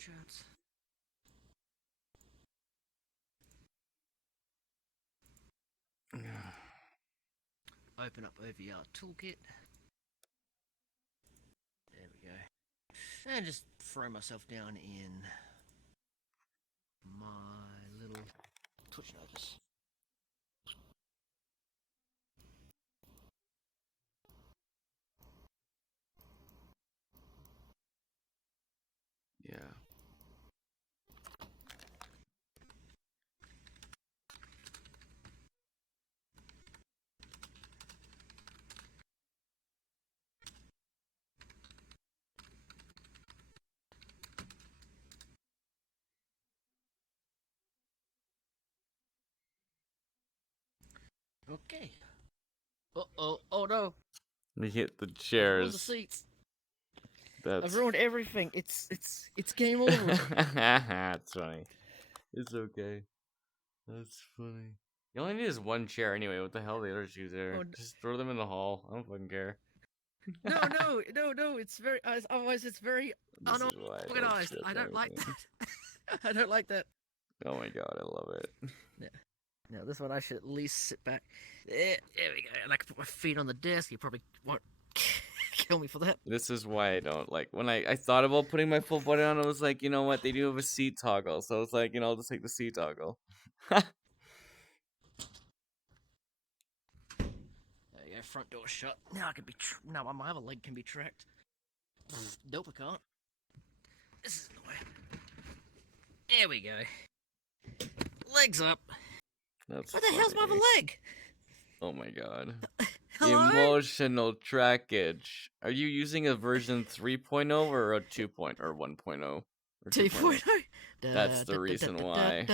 chats. Open up OVR toolkit. There we go. And just throw myself down in my little Twitch notice. Yeah. Okay. Oh no. We hit the I've ruined the chairs. seats. That's I've ruined everything. It's game over. That's funny. It's okay. That's funny. You only need is one chair anyway. What the hell are the other two there? Oh, Just throw them in the hall. I don't fucking care. no. It's very. Otherwise, it's very This is why I don't unorganized. script I don't like anything. that. I don't like that. Oh my god, I love it. Yeah. Now this one I should at least sit back. There we go. And I can put my feet on the desk. You probably won't kill me for that. This is why I don't like when I thought about putting my full body on. I was like, you know what? They do have a seat toggle, so it's like, I'll just take the seat toggle. There you go. Front door shut. Now I can be. Now my other leg can be tracked. Nope, I can't. This is the way. There we go. Legs up. That's What the hell's my other funny. leg? Oh my god. Hello? Emotional trackage. Are you using a version 3.0 or a 2. Or 1.0? Or 2.0. That's the reason why.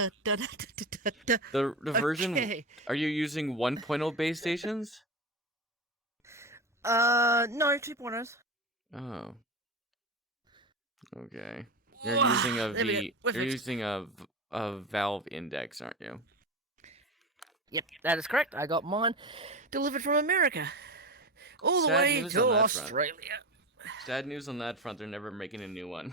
The version. Okay. Are you using 1.0 base stations? No, 2.0s. Oh. Okay. You're using a There we go. V. We're You're fixed. using a Valve Index, aren't you? Yep, that is correct. I got mine delivered from America. All the Sad way news to on that front. Australia. Sad news on that front. They're never making a new one.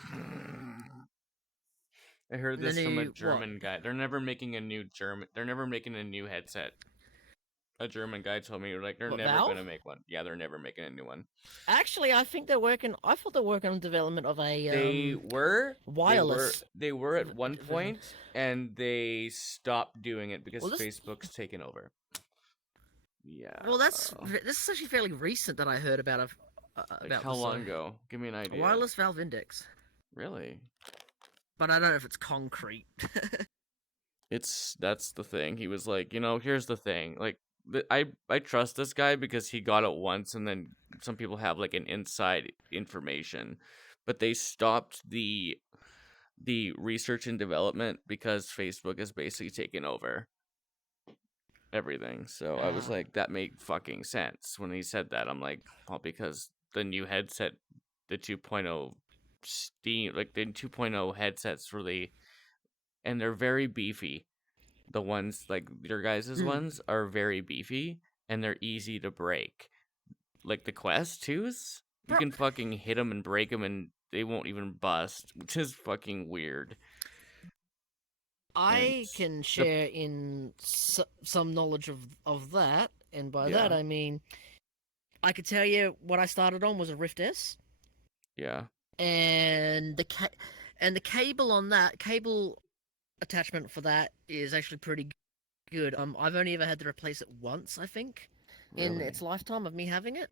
I heard The this from a new German what? guy. They're never making a new German. They're never making a new headset. A German guy told me, like, they're What, never Valve? gonna make one. Yeah, they're never making a new one. Actually, I think they're working. I thought they're working on development of a They were wireless. They were at one point, and they stopped doing it because Well, this- Facebook's taken over. Yeah. Well, this is actually fairly recent that I heard about Like about how this, long ago? Give me an idea. wireless valve index. Really? But I don't know if it's concrete. That's the thing. He was like, here's the thing. Like, I trust this guy because he got it once, and then some people have like an inside information, but they stopped the research and development because Facebook has basically taken over everything. So I was like, that made fucking sense when he said that. I'm like, well, because the new headset, the 2.0 Steam, like the 2.0 headsets really, and they're very beefy. The ones like your guys' ones are very beefy and they're easy to break. Like the Quest 2s, you can fucking hit them and break them and they won't even bust, which is fucking weird. I can share in some knowledge of that, and by that I mean, I could tell you what I started on was a Rift S. Yeah. And the cable on that cable attachment for that is actually pretty good. I've only ever had to replace it once, I think, in its lifetime of me having it.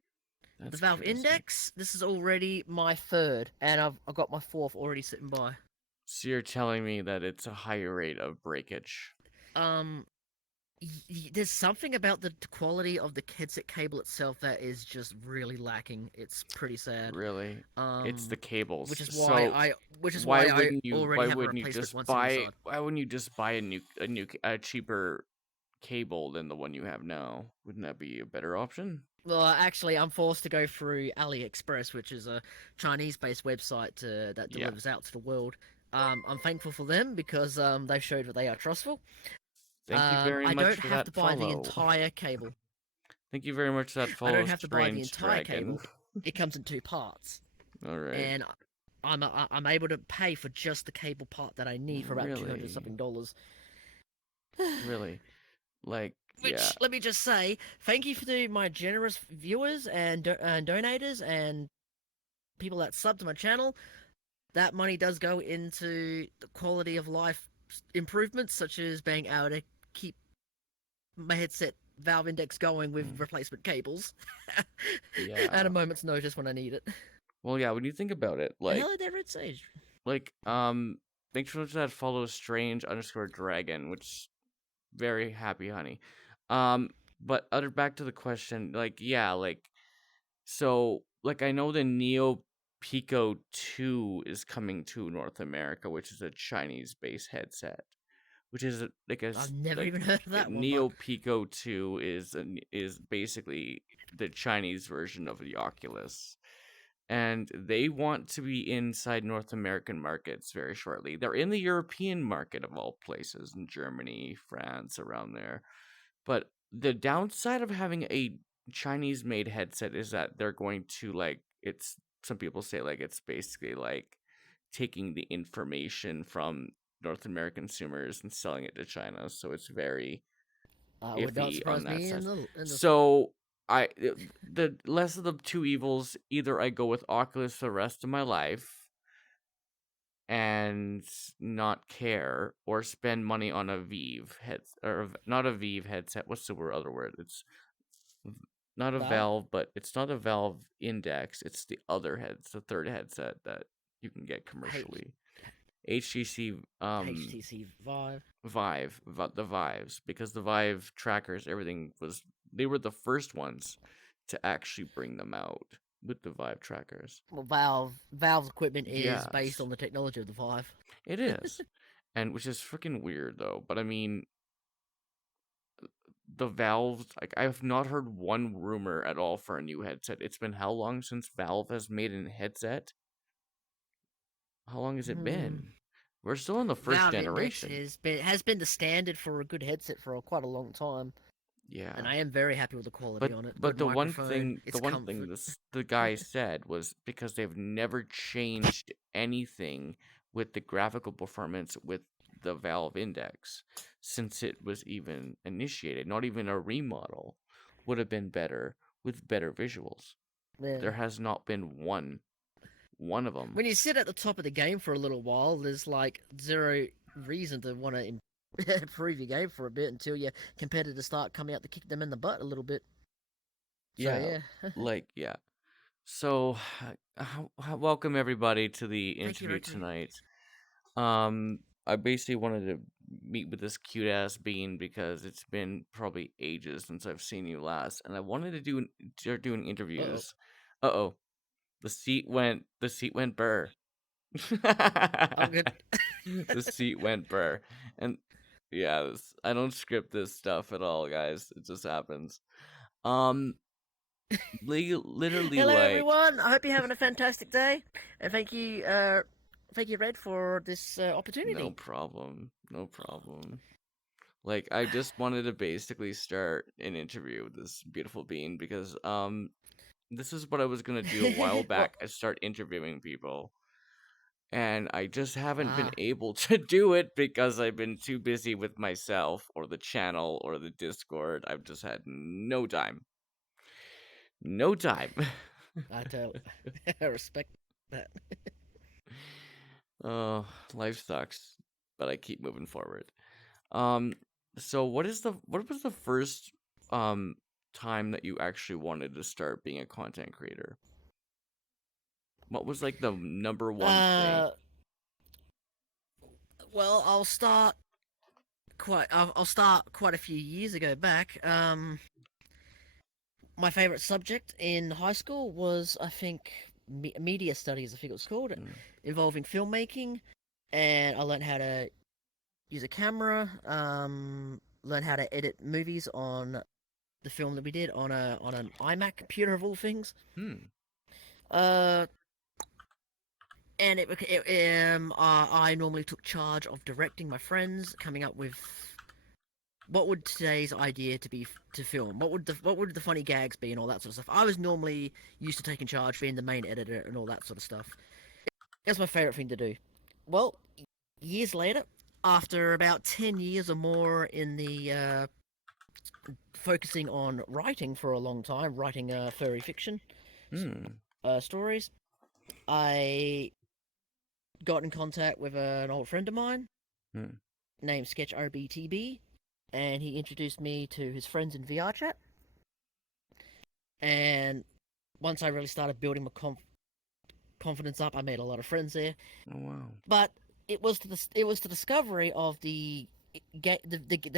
That's the Valve crazy. Index, this is already my third, and I've got my fourth already sitting by. So you're telling me that it's a higher rate of breakage? There's something about the quality of the headset cable itself that is just really lacking. It's pretty sad. Really? It's the cables. Which is why I already have a replacement once inside. Why wouldn't you just buy a cheaper cable than the one you have now? Wouldn't that be a better option? Well, actually, I'm forced to go through AliExpress, which is a Chinese-based website that delivers out to the world. I'm thankful for them because they've showed that they are trustful. Thank you very much for that follow. I don't have to buy the entire cable. Thank you very much for that follow. I don't have to buy the entire cable. It comes in two parts. All right. And I'm able to pay for just the cable part that I need for about 200 Really, something dollars. really, like, yeah, Which, let me just say, thank you to my generous viewers and donators and people that sub to my channel. That money does go into the quality of life improvements, such as being able to keep my headset valve index going with mm, replacement cables at a yeah. moment's notice when I need it. Well, yeah. When you think about it, And hello there, Red Sage. like, thanks for that follow strange underscore dragon, which very happy, honey. Um, but other back to the question, like, yeah, like, so, like, I know the Neo Pico 2 is coming to North America, which is a Chinese based headset, which is I've never even like heard of that one, but Neo Pico 2 is basically the Chinese version of the Oculus, and they want to be inside North American markets very shortly. They're in the European market of all places, in Germany, France, around there. But the downside of having a Chinese made headset is that they're going to, like, it's, some people say, like, it's basically like taking the information from North American consumers and selling it to China. So it's very would not iffy on surprise that me sense. in the So the less of the two evils, either I go with Oculus the rest of my life and not care, or spend money on a Vive head, or not a Vive headset. What's the other word? It's not a Valve. Valve, but it's not a Valve Index. It's the other heads, the third headset that you can get H- commercially. HTC HTC Vive. The Vives, because the Vive trackers, everything was, they were the first ones to actually bring them out with the Vive trackers. Well, Valve's equipment is based Yes, on the technology of the Vive. it is. And which is freaking weird though. But I mean, the Valve, like, I've not heard one rumor at all for a new headset. It's been how long since Valve has made a headset? How long has it Hmm. been? We're still in the first Valve Index generation. has been the standard for a good headset for quite a long time, and Yeah. I am very happy with the quality But on it. but Good microphone, the its one thing comfort. the guy said was because they've never changed anything with the graphical performance with the Valve Index since it was even initiated. Not even a remodel would have been better with better visuals. Yeah. There has not been one of them. When you sit at the top of the game for a little while, there's like zero reason to want to improve your game for a bit until your competitors start coming out to kick them in the butt a little bit. So Yeah, yeah, like, yeah. So, welcome everybody to the thank you, interview Richie. tonight. I basically wanted to meet with this cute ass bean because it's been probably ages since I've seen you last, and I wanted to start doing Uh oh, interviews. Uh oh, the seat went burr. I'm good. The seat went burr, and yeah, I don't script this stuff at all, guys. It just happens. Um, literally, Hello, like, everyone. I hope you're having a fantastic day, and thank you, Red, for this no opportunity. problem, no problem. Like, I just wanted to basically start an interview with this beautiful being because this is what I was gonna do a while Well, back. I start interviewing people, and I just haven't been ah, able to do it because I've been too busy with myself or the channel or the Discord. I've just had no time. No time. I tell, I respect that. Oh, life sucks, but I keep moving forward. Um, so what was the first um time that you actually wanted to start being a content creator? What was like the number one thing? Uh, well, I'll start quite a few years ago back. My favorite subject in high school was, I think, media studies. I think it was called, Mm, involving filmmaking, and I learned how to use a camera. Learn how to edit movies on the film that we did on an iMac computer of all things. hmm. Uh, and I normally took charge of directing my friends, coming up with what would today's idea to film? What would the funny gags be and all that sort of stuff? I was normally used to taking charge, being the main editor and all that sort of stuff. It's my favorite thing to do. Well, years later, after about 10 years or more in the focusing on writing for a long time, writing furry fiction Hmm. stories, I got in contact with an old friend of mine Hmm. named Sketch RBTB, and he introduced me to his friends in VR chat. And once I really started building my confidence up, I made a lot of friends there. Oh wow. But it was the discovery of the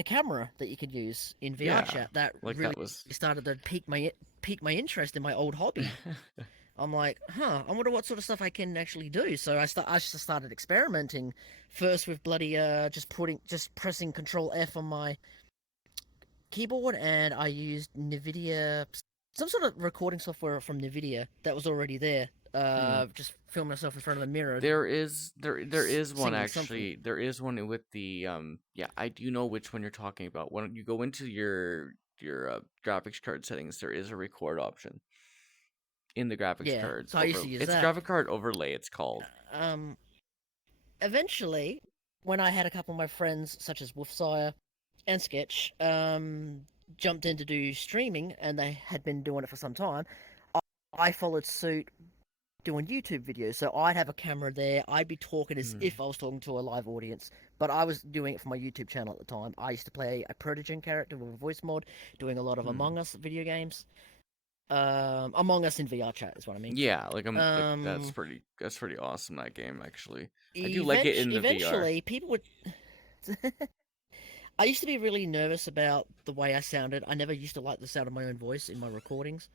camera that you could use in VR Yeah. chat that Like really that was. started to pique my interest in my old hobby. I'm like, I wonder what sort of stuff I can actually do. So I just started experimenting first with bloody just pressing Control F on my keyboard, and I used Nvidia, some sort of recording software from Nvidia that was already there. Hmm. Just film myself in front of a mirror, There is one singing something. actually. There is one with the yeah, I do know which one you're talking about. When you go into your graphics card settings, there is a record option in the graphics Yeah, card so I used over to use it's a that. graphic card overlay it's called. Um, Eventually, when I had a couple of my friends, such as Wolfsire and Sketch, jumped in to do streaming, and they had been doing it for some time, I followed suit doing YouTube videos. So I'd have a camera there. I'd be talking as Hmm. if I was talking to a live audience, but I was doing it for my YouTube channel at the time. I used to play a Protogen character with a voice mod, doing a lot of Hmm. Among Us video games. Among Us in VR chat is what I mean. Yeah, like I'm like Um, that's pretty awesome that game actually. I do like it in the VR. Eventually, people would. I used to be really nervous about the way I sounded. I never used to like the sound of my own voice in my recordings.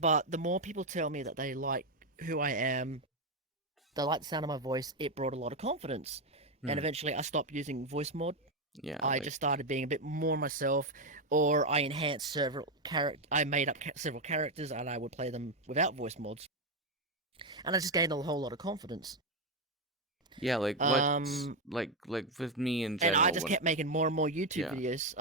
But the more people tell me that they like who I am, they like the sound of my voice, it brought a lot of confidence. And Hmm. eventually I stopped using voice mod. Yeah, I like just started being a bit more myself, or I enhanced several I made up several characters, and I would play them without voice mods. And I just gained a whole lot of confidence. yeah, like what Um, like with me in and I general just when kept making more and more YouTube yeah, videos.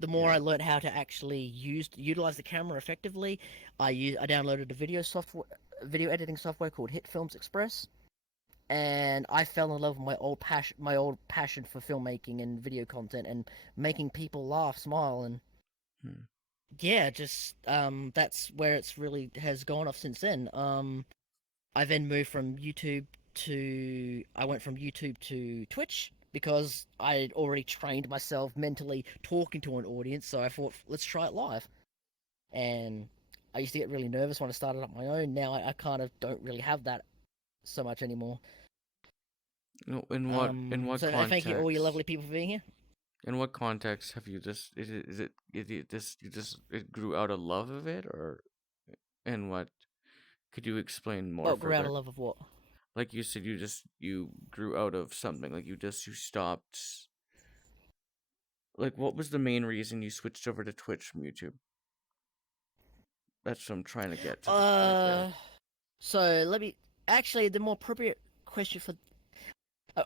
The more yeah. I learned how to actually utilize the camera effectively, I downloaded a video editing software called Hit Films Express, and I fell in love with my old passion for filmmaking and video content and making people laugh, smile, and Hmm. yeah, just that's where it's really has gone off since then. I then moved from YouTube to I went from YouTube to Twitch because I'd already trained myself mentally talking to an audience, so I thought let's try it live. And I used to get really nervous when I started up my own. Now I kind of don't really have that so much anymore. In what So thank you all you context? lovely people for being here. In what context have you just is it just you just it grew out of love of it or in what could you explain more Oh, grew out further? of love of what? Like you said you grew out of something like you stopped like what was the main reason you switched over to Twitch from YouTube? That's what I'm trying to get to the point there. Uh, so let me actually the more appropriate question for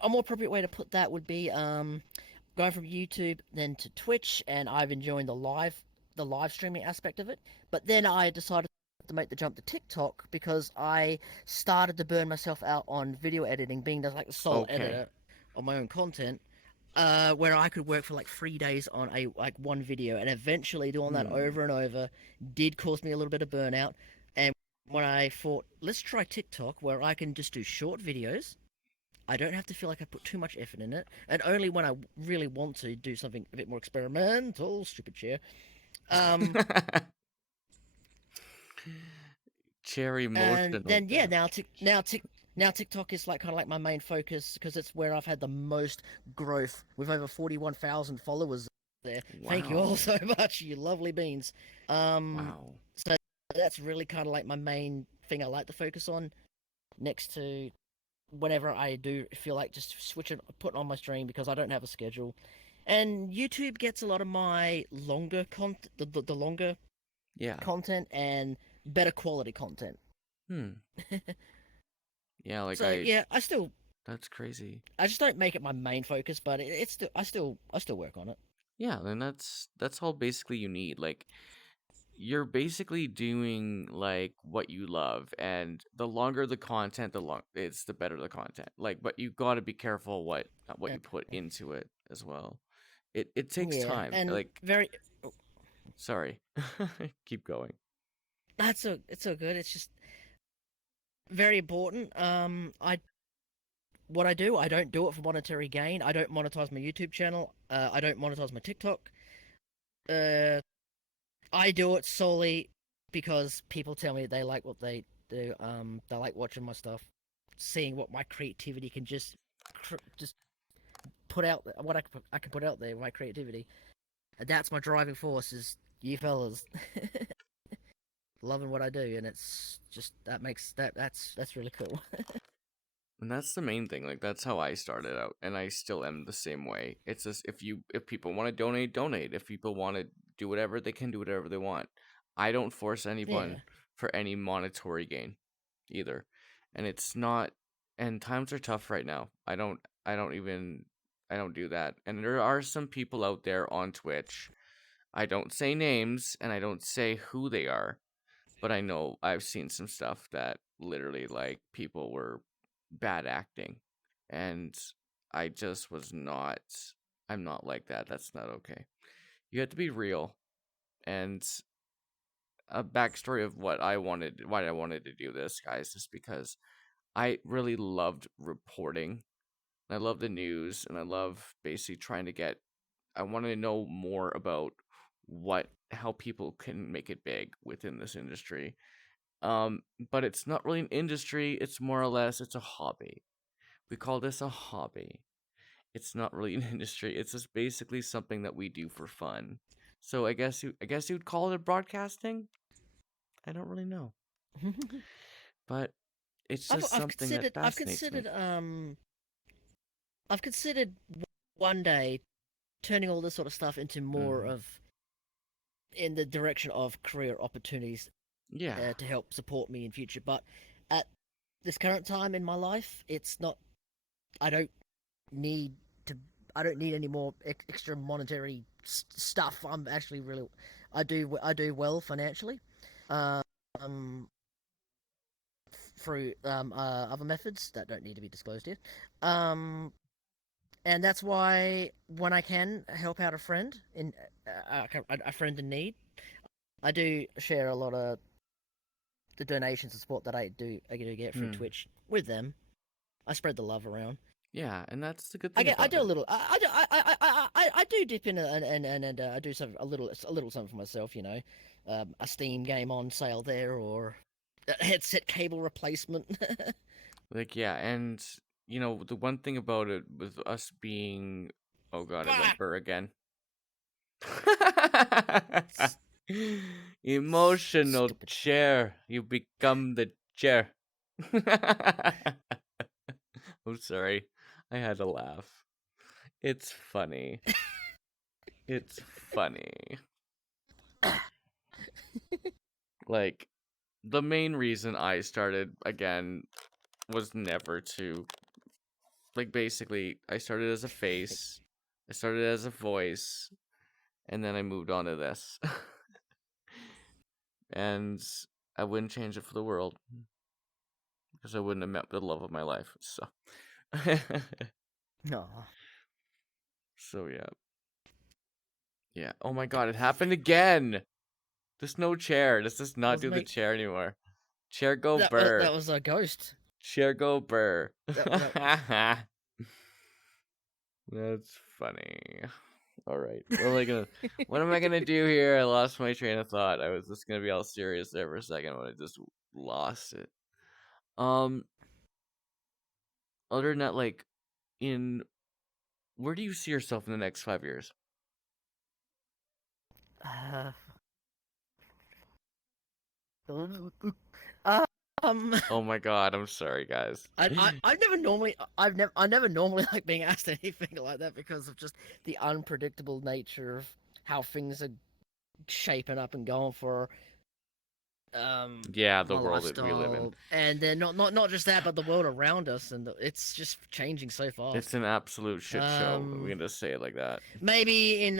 a more appropriate way to put that would be going from YouTube then to Twitch, and I've enjoyed the live streaming aspect of it. But then I decided to make the jump to TikTok because I started to burn myself out on video editing, being like the sole Okay. editor of my own content. Where I could work for like 3 days on a like one video, and eventually doing that Hmm. over and over did cause me a little bit of burnout. And when I thought, let's try TikTok, where I can just do short videos, I don't have to feel like I put too much effort in it, and only when I really want to do something a bit more experimental, stupid chair. Um, Cherry and emotional then yeah, there. now TikTok is like kind of like my main focus because it's where I've had the most growth with over 41,000 followers there. Thank you all Wow. so much, you lovely beans. Wow. So that's really kind of like my main thing I like to focus on next to whenever I do feel like just switching, putting on my stream because I don't have a schedule. And YouTube gets a lot of my longer the longer Yeah. content and better quality content. Hmm. Yeah, like So yeah, that's crazy. I just don't make it my main focus, but it's still I still work on it. Yeah, then that's all basically you need. Like you're basically doing like what you love, and the longer the content, the better the content. Like, but you got to be careful what Uh, you put into it as well. It takes yeah, time. and Like, very. sorry, keep going. It's so good. It's just very important. I what I do, I don't do it for monetary gain. I don't monetize my YouTube channel. I don't monetize my TikTok. Uh, I do it solely because people tell me they like what they do. They like watching my stuff, seeing what my creativity can just put out, what I can put out there, my creativity, and that's my driving force. Is you fellas loving what I do, and it's just that makes that's really cool. And that's the main thing. Like, that's how I started out, and I still am the same way. It's just, if people want to donate, donate. If people want to do whatever, they can do whatever they want. I don't force anyone Yeah. for any monetary gain either. And it's not, and times are tough right now. I don't do that. And there are some people out there on Twitch. I don't say names and I don't say who they are, but I know I've seen some stuff that literally, like, people were bad acting, and I just was not. I'm not like that. That's not okay. You have to be real. And a backstory of why I wanted to do this, guys, is because I really loved reporting. I love the news, and I love basically trying to get. I want to know more about how people can make it big within this industry. But it's not really an industry. It's more or less it's a hobby. We call this a hobby. It's not really an industry. It's just basically something that we do for fun. So I guess you'd call it broadcasting. I don't really know, but it's just I've something that considered fascinates me. I've considered one day turning all this sort of stuff into more Mm. of in the direction of career opportunities Yeah. to help support me in future. But at this current time in my life, it's not. I don't need to. I don't need any more extra monetary stuff. I'm actually really. I do well financially. Um, through other methods that don't need to be disclosed here. Um, and that's why when I can help out a friend in a friend in need, I do share a lot of the donations and support that I do get through Hmm. Twitch with them. I spread the love around. Yeah, and that's the good thing I about do a it. little I do dip in and I do some a little something for myself, you know, a Steam game on sale there or a headset cable replacement. Like, yeah, and the one thing about it with us being, oh god, it went Fuck! burr again. S- Emotional Stupid. chair. You become the chair. I'm sorry. I had to laugh. It's funny. It's funny. Like, the main reason I started again was never to, like, basically I started as a face, I started as a voice, and then I moved on to this. And I wouldn't change it for the world because I wouldn't have met the love of my life. So No. so yeah. Yeah. Oh my god, it happened again. There's no chair. Let's just not Was do the me. chair anymore. Chair go burr. That was a ghost. Chair go burr. That That's funny. All right. What am I gonna do here? I lost my train of thought. I was just gonna be all serious there for a second, but I just lost it. Um, other than that, like, in where do you see yourself in the next 5 years? uh, um, Oh my god, I'm sorry, guys. I never normally like being asked anything like that because of just the unpredictable nature of how things are shaping up and going for Yeah, the my world that we live in. lifestyle, and then not just that, but the world around us, and it's just changing so It's fast. an absolute shit show. We Um, can just say it like that. maybe in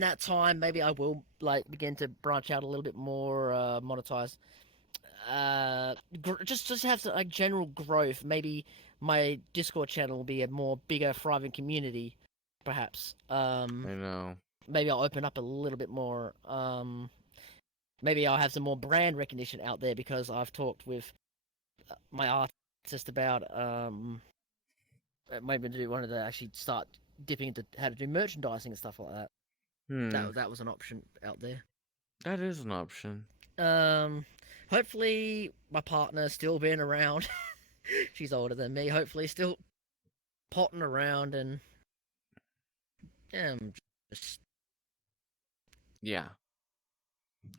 that time, maybe I will like begin to branch out a little bit more, monetize. Just have some, like general growth. Maybe my Discord channel will be a more bigger, thriving community, perhaps. I know. Maybe I'll open up a little bit more. Maybe I'll have some more brand recognition out there because I've talked with my artist about maybe to do one of the actually start dipping into how to do merchandising and stuff like that. Hmm. That was an option out there. That is an option. Um, hopefully my partner still being around. She's older than me. Hopefully still potting around and just Yeah.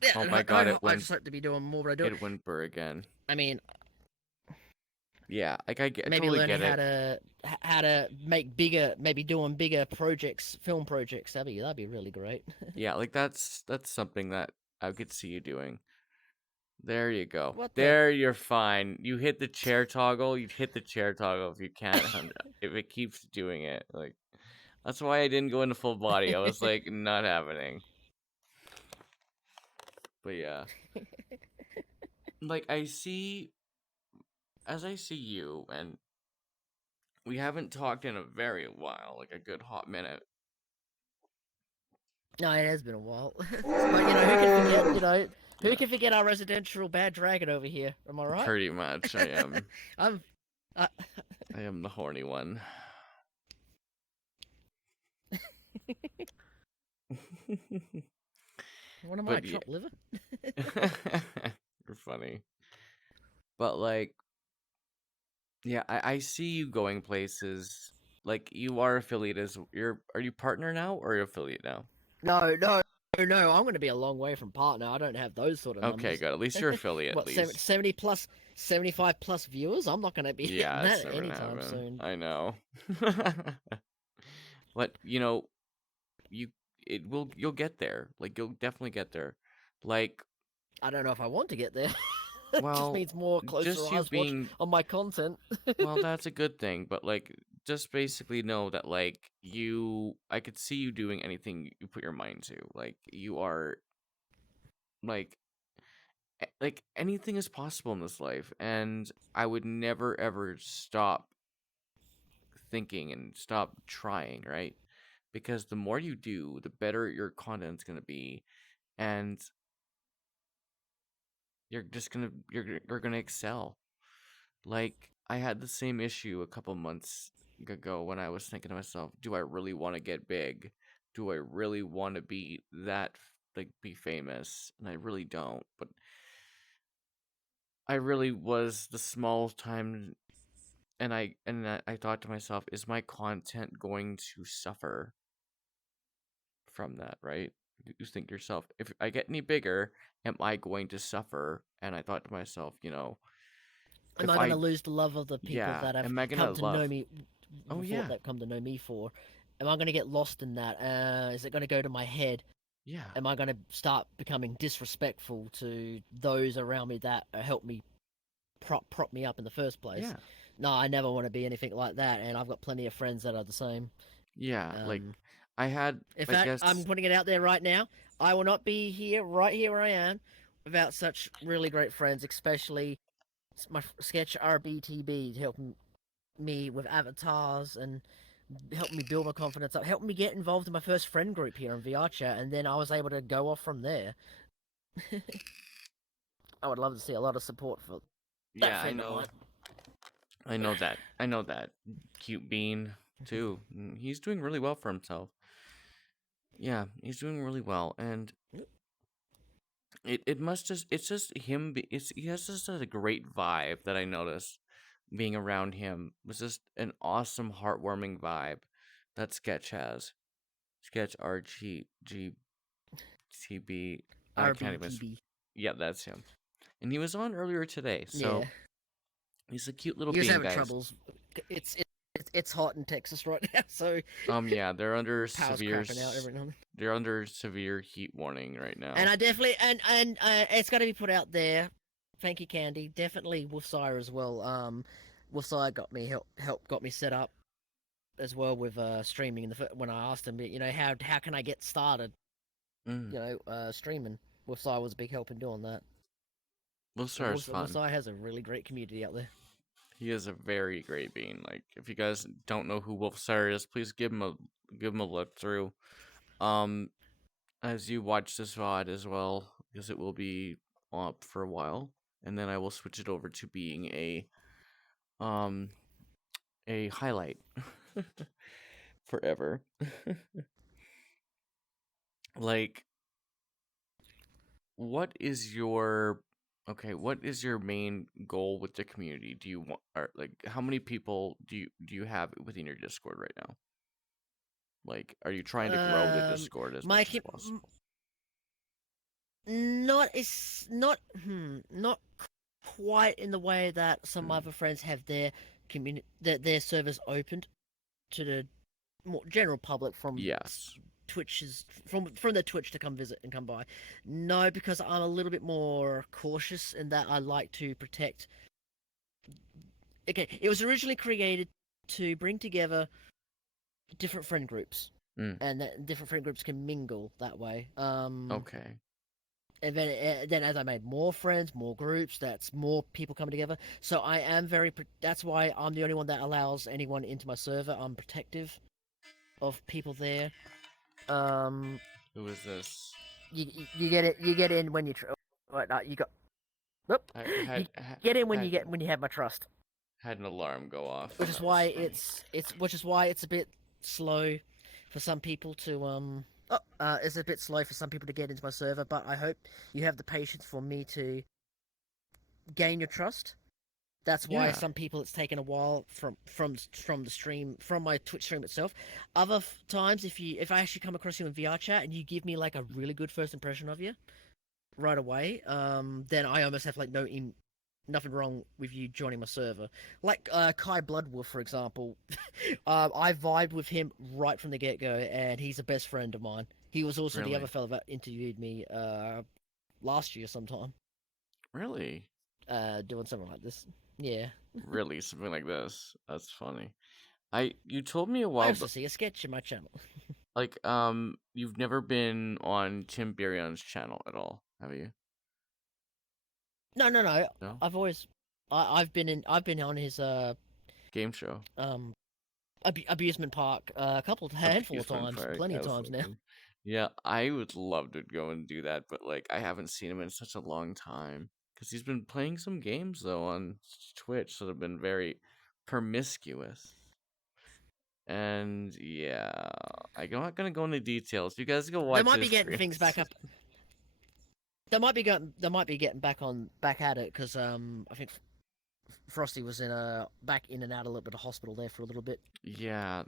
yeah. Oh And my god, I just hope to be doing more. But I do. it went burr again. I mean, Yeah, like I maybe totally learning get it. how to make bigger, maybe doing bigger projects, film projects. That'd be really great. Yeah, like that's something that I could see you doing. There you go. What the? There you're fine. You hit the chair toggle. You hit the chair toggle if you can't if it keeps doing it. Like that's why I didn't go into full body. I was like not happening. But yeah. Like I see as I see you and we haven't talked in a very while, like a good hot minute. No, it has been a while. But you know, who can forget? You know, who Yeah, can forget our residential bad dragon over here? Am I right? pretty much I am. I'm. Uh, I am the horny one. what am I? But yeah, Chopped liver? you're funny. But like, yeah, I see you going places. Like you are affiliate as are you partner now or are you affiliate now? No, no, no. I'm going to be a long way from partner. I don't have those sort of Okay, numbers. good. At least you're affiliate. At What, least. 70 plus, 75 plus viewers? I'm not going to be hitting Yeah, it's that never gonna anytime happen. soon. I know. But you you'll get there. Like you'll definitely get there. Like, I don't know if I want to get there. It just well, means more closer just you eyes watch being on my content. well, that's a good thing, but like just basically know that like I could see you doing anything you put your mind to. Like you are like like anything is possible in this life and I would never ever stop thinking and stop trying, right? Because the more you do, the better your content's going to be and you're going to excel. Like I had the same issue a couple months ago when I was thinking to myself, do I really want to get big? Do I really want to be like be famous? And I really don't, but I really was the small time and I thought to myself, is my content going to suffer from that, right? You think to yourself, if I get any bigger, am I going to suffer? And I thought to myself, Am if I going to I lose the love of the people yeah, that have am I gonna come to know love? me Oh for yeah, that come to know me for? Am I going to get lost in that? Is it going to go to my head? yeah, Am I going to start becoming disrespectful to those around me that helped me prop me up in the first place? yeah, No, I never want to be anything like that, and I've got plenty of friends that are the same. yeah. Like Um, I had, in I fact, I'm guess, putting it out there right now. I will not be here, right here where I am, without such really great friends, especially my sketch RBTB to help me with avatars and help me build my confidence up, help me get involved in my first friend group here in VR chat, and then I was able to go off from there. I would love to see a lot of support for that yeah, friend of mine. I know that cute bean too. He's doing really well for himself. Yeah, he's doing really well, and it must just it's just him. It's he has just a great vibe that I noticed being around him. It was just an awesome, heartwarming vibe that Sketch has. Sketch RGGTB. I can't even. RBTB. Yeah, that's him. And he was on earlier today, so Yeah, he's a cute little he was bean, having guys. troubles. It's hot in Texas right now, so Yeah, power's crapping out every now and then. they're under severe heat warning right And now. I definitely and it's got to be put out there. thank you, Candy. Definitely Wolfsire as well. Wolfsire got me got me set up as well with streaming when I asked him, how can I get started, Mm. streaming. Wolfsire was a big help in doing that. Wolfstar is fun. Wolfsire has a really great community out there. He is a very great being. Like, if you guys don't know who Wolfstar is, please give him a look through. Um, as you watch this VOD as well, because it will be up for a while, and then I will switch it over to being um a highlight forever. Like, what is your what is your main goal with the community? Do you want, or like, how many people do you have within your Discord right now? Like, are you trying to grow the Um, Discord as my much as possible? not is not quite in the way that some Mm, other friends have their community their servers opened to the more general public from yes. Twitch's from the Twitch to come visit and come by. No, because I'm a little bit more cautious in that I like to protect. Okay, it was originally created to bring together different friend groups, Mm, and that different friend groups can mingle that way. okay. And then as I made more friends, more groups, that's more people coming together. So I am that's why I'm the only one that allows anyone into my server. I'm protective of people there. Um, Who is this? you get it. You get in when you right, no, you got. Whoop. I You had get in when had you have my trust, had an alarm go off. which is That why was funny. it's a bit slow for some people to it's a bit slow for some people to get into my server. But I hope you have the patience for me to gain your trust. That's why Yeah. some people it's taken a while from the stream from my Twitch stream itself. Other times, if I actually come across you in VR chat and you give me like a really good first impression of you right away, then I almost have like nothing wrong with you joining my server. Like Kai Bloodwolf, for example, I vibed with him right from the get go, and he's a best friend of mine. He was also the other Really. fellow that interviewed me last year sometime, Really. doing something like this. Yeah. Really, something like this. That's funny. You told me a I while also but see a sketch in my channel. like, you've never been on Tim Birion's channel at all, have you? No, no, no. No? I've always, I've been on his Game show. um abusement park handful of Amusement times, park. plenty of That's times so now. good. Yeah, I would love to go and do that, but like I haven't seen him in such a long time. Because he's been playing some games though on Twitch that have been very promiscuous. And yeah, I'm not gonna go into details. You guys go They watch might be his getting things streams. back up. They might be getting back at it because I think Frosty was in back in and out a little bit of hospital there for a little bit. Yeah,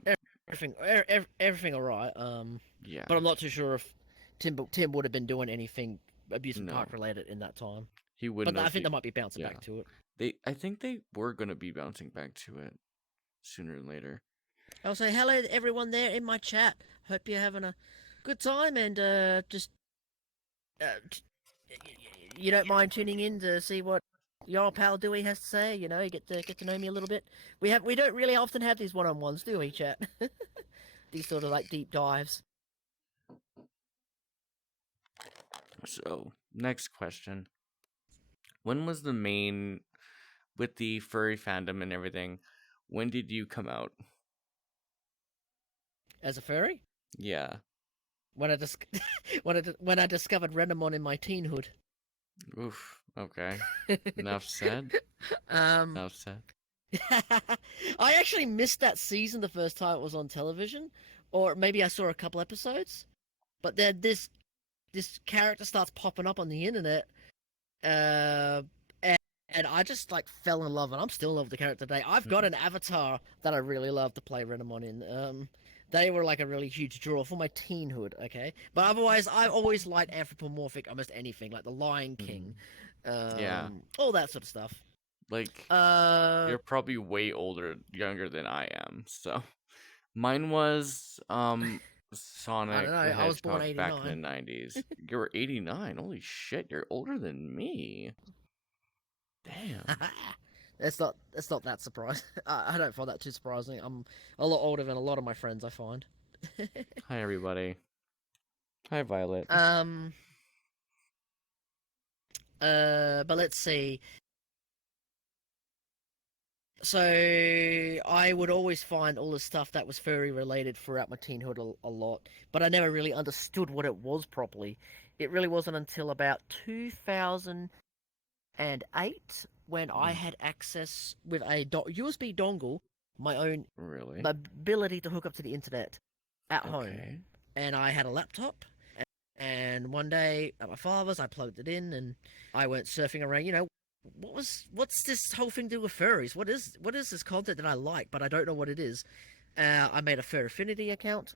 Everything all right. But yeah. I'm not too sure if Tim would have been doing anything abusement park No, related in that time. he wouldn't But I have. think they might be bouncing Yeah, back to it. I think they were gonna be bouncing back to it sooner than later. I'll say hello to everyone there in my chat. Hope you're having a good time and just uh, you don't mind tuning in to see what your pal Dewey has to say. You get to know me a little bit. We don't really often have these one-on-ones, do we, chat? These sort of like deep dives. So, next question. When was the main with the furry fandom and everything? When did you come out? As a furry, Yeah. when I dis- when I discovered Renamon in my teenhood. Oof. Okay. Enough said. um, Enough said. I actually missed that season the first time it was on television, or maybe I saw a couple episodes. But then this character starts popping up on the internet, uh, and, and I just like fell in love, and I'm still in love with the character today. I've got an avatar that I really love to play Renamon in. They were like a really huge draw for my teenhood, okay? But otherwise, I always liked anthropomorphic almost anything, like the Lion King, Mhm. Yeah. all that sort of stuff. Like, Uh, you're probably way younger than I am. So, mine was I don't Sonic know. the I was born Hedgehog back in the '89. 90s. You were 89. Holy shit, you're older than me. Damn. It's not that surprising. I don't find that too surprising. I'm a lot older than a lot of my friends, I find. Hi, everybody. Hi, Violet. um. But let's see. So I would always find all the stuff that was furry related throughout my teenhood a lot, but I never really understood what it was properly. It really wasn't until about 2008 when I Mm, had access with a USB dongle, my own really? ability to hook up to the internet at home, Okay. and I had a laptop. And one day at my father's, I plugged it in, and I went surfing around. What's this whole thing to do with furries? What is this content that I like, but I don't know what it is. I made a Fur Affinity account,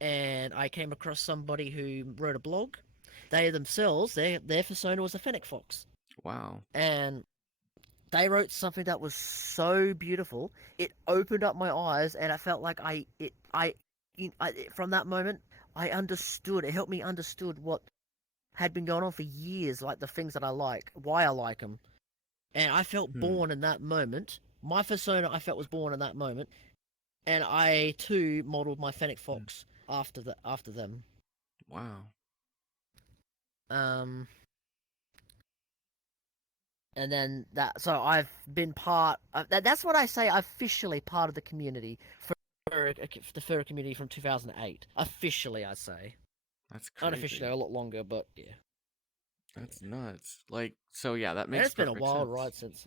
and I came across somebody who wrote a blog. They themselves, their persona was a fennec fox, Wow. and they wrote something that was so beautiful. It opened up my eyes, and I felt like from that moment, I understood. It helped me understood what had been going on for years, like the things that I like, why I like them. And I felt Hmm. born in that moment. My persona, I felt, was born in that moment, and I too modeled my fennec Hmm. fox after them. Wow. Um, and then so I've been part. That's what I say. Officially part of the community for the fur community from 2008. Officially, I say. That's Unofficially, crazy. a lot longer, but yeah. That's nuts. Like, so yeah, that And makes it's been a perfect wild sense. ride since.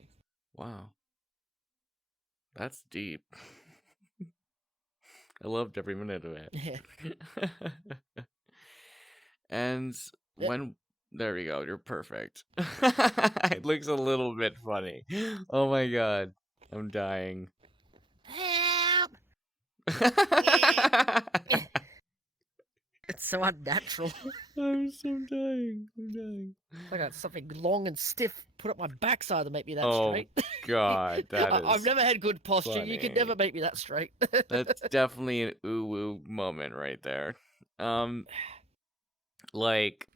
Wow. That's deep. I loved every minute of it. Yeah. And Yeah. when there we go, you're perfect. It looks a little bit funny. Oh my god. I'm dying. Help! Yeah. I'm It's so unnatural. so dying. I'm dying. I got something long and stiff put up my backside to make me that Oh straight. god, that I've is never had good posture. You can funny. never make me that straight. That's definitely an ooh woo moment right there. Um like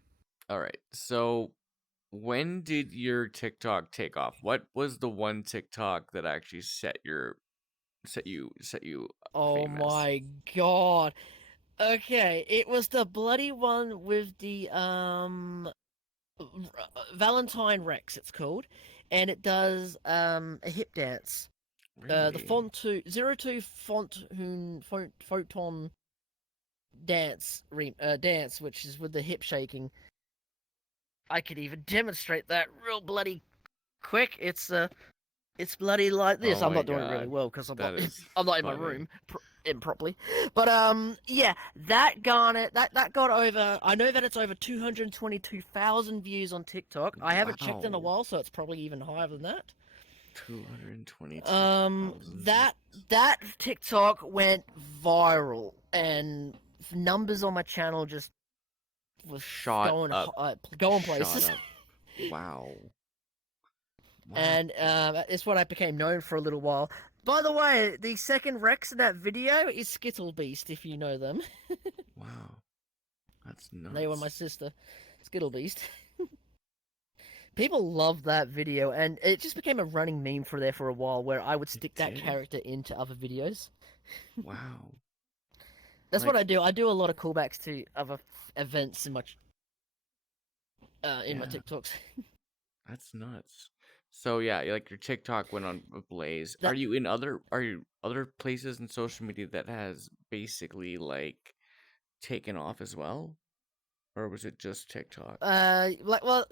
all right. So when did your TikTok take off? What was the one TikTok that actually set you Oh famous? my god. Okay, it was the bloody one with the Valentine Rex it's called, and it does a hip dance. The Really? Font 02 photon dance, which is with the hip shaking. I could even demonstrate that real bloody quick. It's bloody like this. Oh I'm my not doing it really god. well because I'm not That is I'm not in my funny. room improperly. But yeah, that garnet that got over. I know that it's over 222,000 views on TikTok. I haven't checked in a Wow. while, so it's probably even higher than that. 222,000 views. That TikTok went viral, and numbers on my channel just was Shot up. going Shot places. up. Wow. Wow. And it's what I became known for a little while. By the way, the second Rex in that video is Skittle Beast, if you know them. Wow. That's They were my nuts. sister, Skittle Beast. People loved that video, and it just became a running meme for there for a while, where I would It stick that did. character into other videos. Wow. That's what I Like, do. I do a lot of callbacks to other events in my yeah, TikToks. that's nuts. So yeah, like your TikTok went on a blaze. That Are you other places in social media that has basically like taken off as well? Or was it just TikTok? like well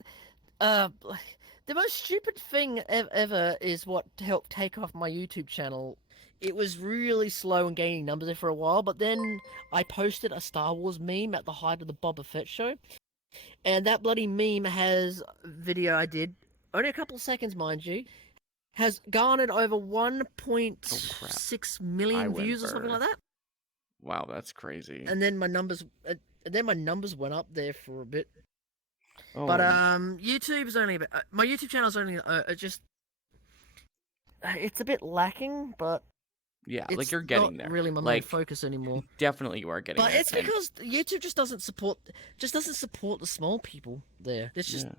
like, the most stupid thing ever is what helped take off my YouTube channel. It was really slow in gaining numbers there for a while, but then I posted a Star Wars meme at the height of the Boba Fett show, and that bloody meme has video I did, only a couple of seconds, mind you, has garnered over Oh crap. 1.6 I million went views or something like burr. that. Wow, that's crazy. And then my numbers went up there for a bit. But Oh, YouTube's only about, my YouTube channel's only just it's a bit lacking, but yeah, like it's you're not getting there. really my main Like focus anymore. definitely you are getting But there. it's And because YouTube just doesn't support the small people there. It's just yeah.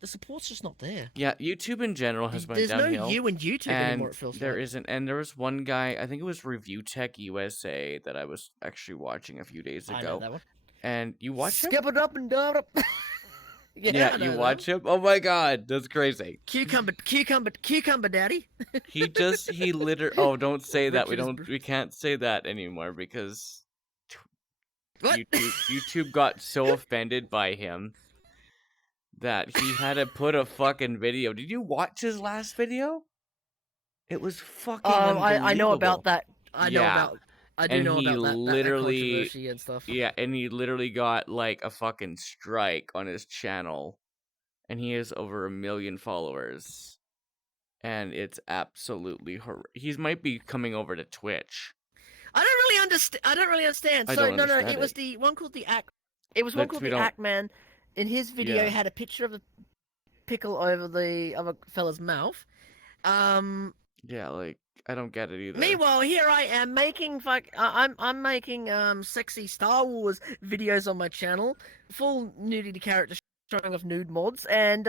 The support's just not there. Yeah, YouTube in general has went There's no downhill. you in YouTube anymore, And it feels there like. isn't, and there was one guy, I think it was Review Tech USA, that I was actually watching a few days I know ago. that one. And you watch him? Skip it up and down up. Yeah, Yeah, I you know that. watch him? Oh my god, that's crazy. Cucumber daddy. He literally, oh, don't say that. Richard is... We can't say that anymore because What? YouTube got so offended by him that he had to put a fucking video. Did you watch his last video? It was fucking I know about unbelievable. that. Yeah. I do And know he about that literally, controversy and stuff. yeah, and he literally got like a fucking strike on his channel. And he has over 1 million followers. And it's absolutely he might be coming over to Twitch. I don't really understand. I So don't no, understand it was it. the one called the Ack. It was one called We the don't. Ack Man. In his video, Yeah. had a picture of a pickle over the other fella's mouth. Yeah, like I don't get it either. Meanwhile, here I am making I'm making sexy Star Wars videos on my channel, full nudity character showing off nude mods, and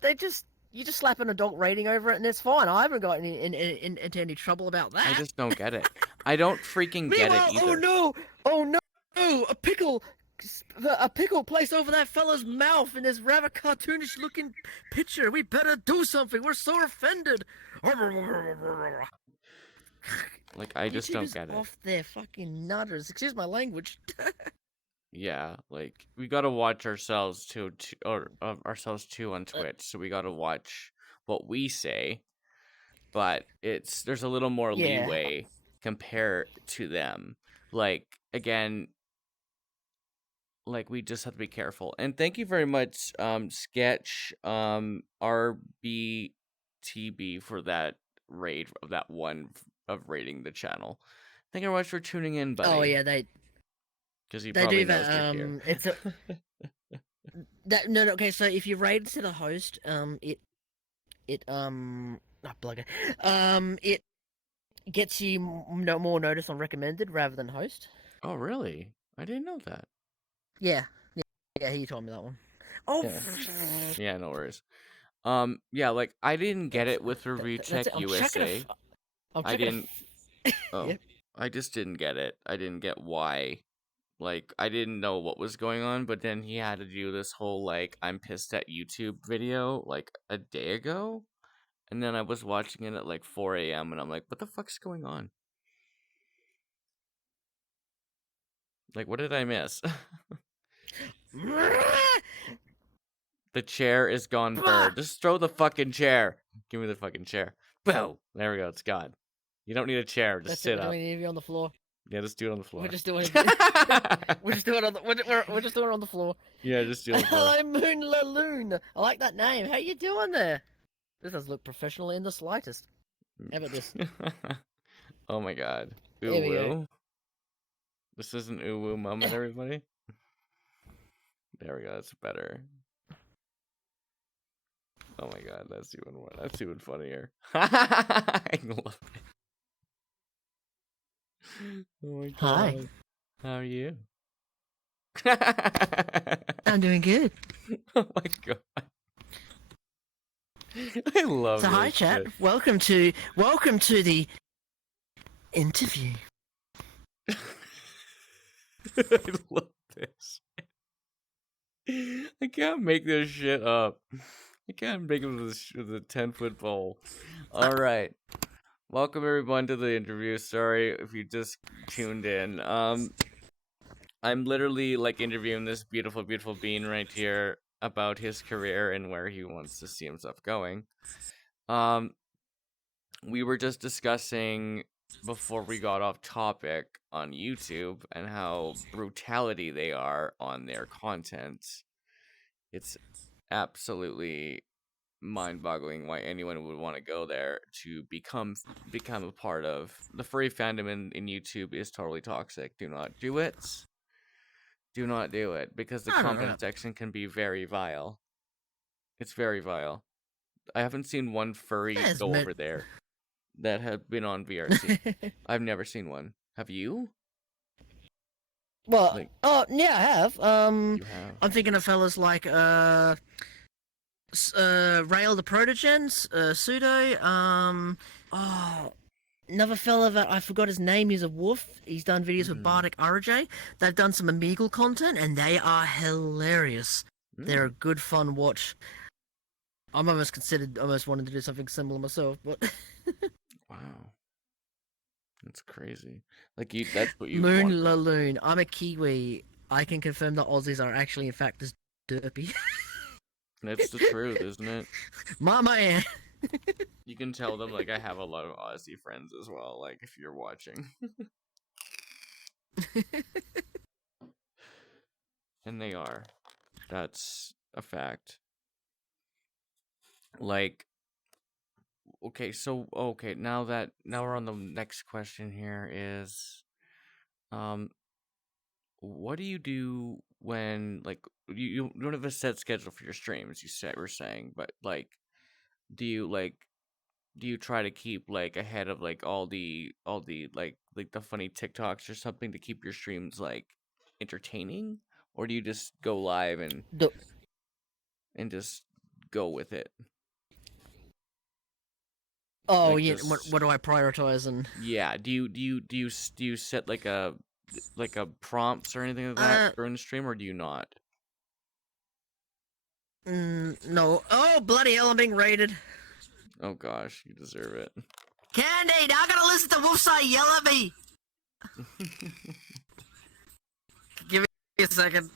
they just you just slap an adult rating over it and it's fine. I haven't got into any trouble about that. I just don't get it. I don't freaking get it Meanwhile, either. oh no, a pickle placed over that fella's mouth in this rather cartoonish looking picture. We better do something. We're so offended. Like I just don't YouTubers get it. off their fucking nutters. Excuse my language. Yeah, like we gotta watch ourselves too, ourselves too on Twitch. So we gotta watch what we say, but there's a little more Yeah. leeway compared to them. Like again, like we just have to be careful. And thank you very much, Sketch, RBTB for that raid of that one of rating the channel. Thank you very much for tuning in, buddy. Oh yeah, Because he they probably do knows that. you're here. It's a no. Okay, so if you raid to the host, plug it. It gets you more notice on recommended rather than host. Oh really? I didn't know that. Yeah, he told me that one. Oh, yeah, no worries. Yeah, like I didn't get it with Review Tech USA. I didn't. Oh, Yep. I just didn't get it. I didn't get why. Like I didn't know what was going on, but then he had to do this whole like I'm pissed at YouTube video like a day ago, and then I was watching it at like 4 a.m. and I'm like, what the fuck's going on? Like, what did I miss? The chair is gone bird. Just throw the fucking chair. Give me the fucking chair. Boom. There we go. It's gone. You don't need a chair. Just sit up. We're doing it on the floor. Yeah, just do it on the floor. We're just doing it. We're just doing it on the. We're just doing it on the floor. Yeah, just do it. Hello, Moon Laloon. I like that name. How you doing there? This does look professional in the slightest. How about this? Oh my god. There we go. Uwu. This is an uwu moment, everybody. There we go. That's better. Oh my god, that's even more. That's even funnier. I love it. Oh my god. Hi. How are you? I'm doing good. Oh my god. I love So this hi chat. shit. Welcome to the interview. I love this. I can't make this shit up. I can't make it with a 10-foot pole. All right. Welcome everyone to the interview. Sorry if you just tuned in. I'm literally like interviewing this beautiful, beautiful bean right here about his career and where he wants to see himself going. We were just discussing before we got off topic on YouTube and how brutality they are on their content. It's absolutely mind-boggling why anyone would want to go there to become a part of the furry fandom in YouTube is totally toxic. Do not do it. Do not do it because the comment section can be very vile. It's very vile. I haven't seen one furry go over there that have been on VRC. I've never seen one. Have you? Well, yeah, I have. You have. I'm thinking of fellas like Rail the Protogens, Pseudo, oh, another fella that I forgot his name. He's a wolf. He's done videos with Mm. Bardic RJ. They've done some Omegle content, and they are hilarious. They're a Mm. good fun watch. I'm almost wanting to do something similar myself, but Wow, that's crazy. Like that's what you'd want Moon from. Laloon. I'm a Kiwi. I can confirm that Aussies are actually, in fact, as derpy. That's the truth, isn't it? My man. You can tell them like I have a lot of Aussie friends as well. Like if you're watching, and they are. That's a fact. Like okay, so okay, now we're on the next question here is um what do you do when like you don't have a set schedule for your streams, you said were saying, but like do you like do you try to keep like ahead of like all the like the funny TikToks or something to keep your streams like entertaining? Or do you just go live and just go with it? Oh Like yeah. just What do I prioritize? And yeah, do you set like a prompts or anything like that uh, during the stream, or do you not? no. Oh bloody hell! I'm being raided. Oh gosh, you deserve it. Candy, now I gotta listen to Wolfside yell at me. Give me a second.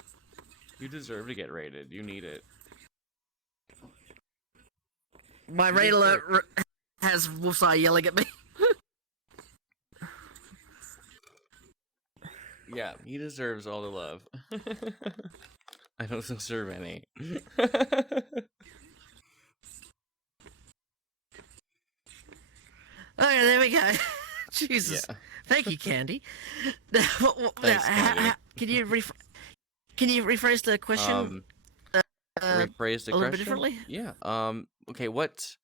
You deserve to get rated. You need it. My You raid deserve. alert has Wolfside yelling at me. Yeah, he deserves all the love. I don't deserve any. Okay, there we go. Yeah. Jesus. Thank you, Candy. Now, Thanks, Candy. can you rephrase the question Um, uh, rephrase the a little bit question. differently? Yeah. Okay. What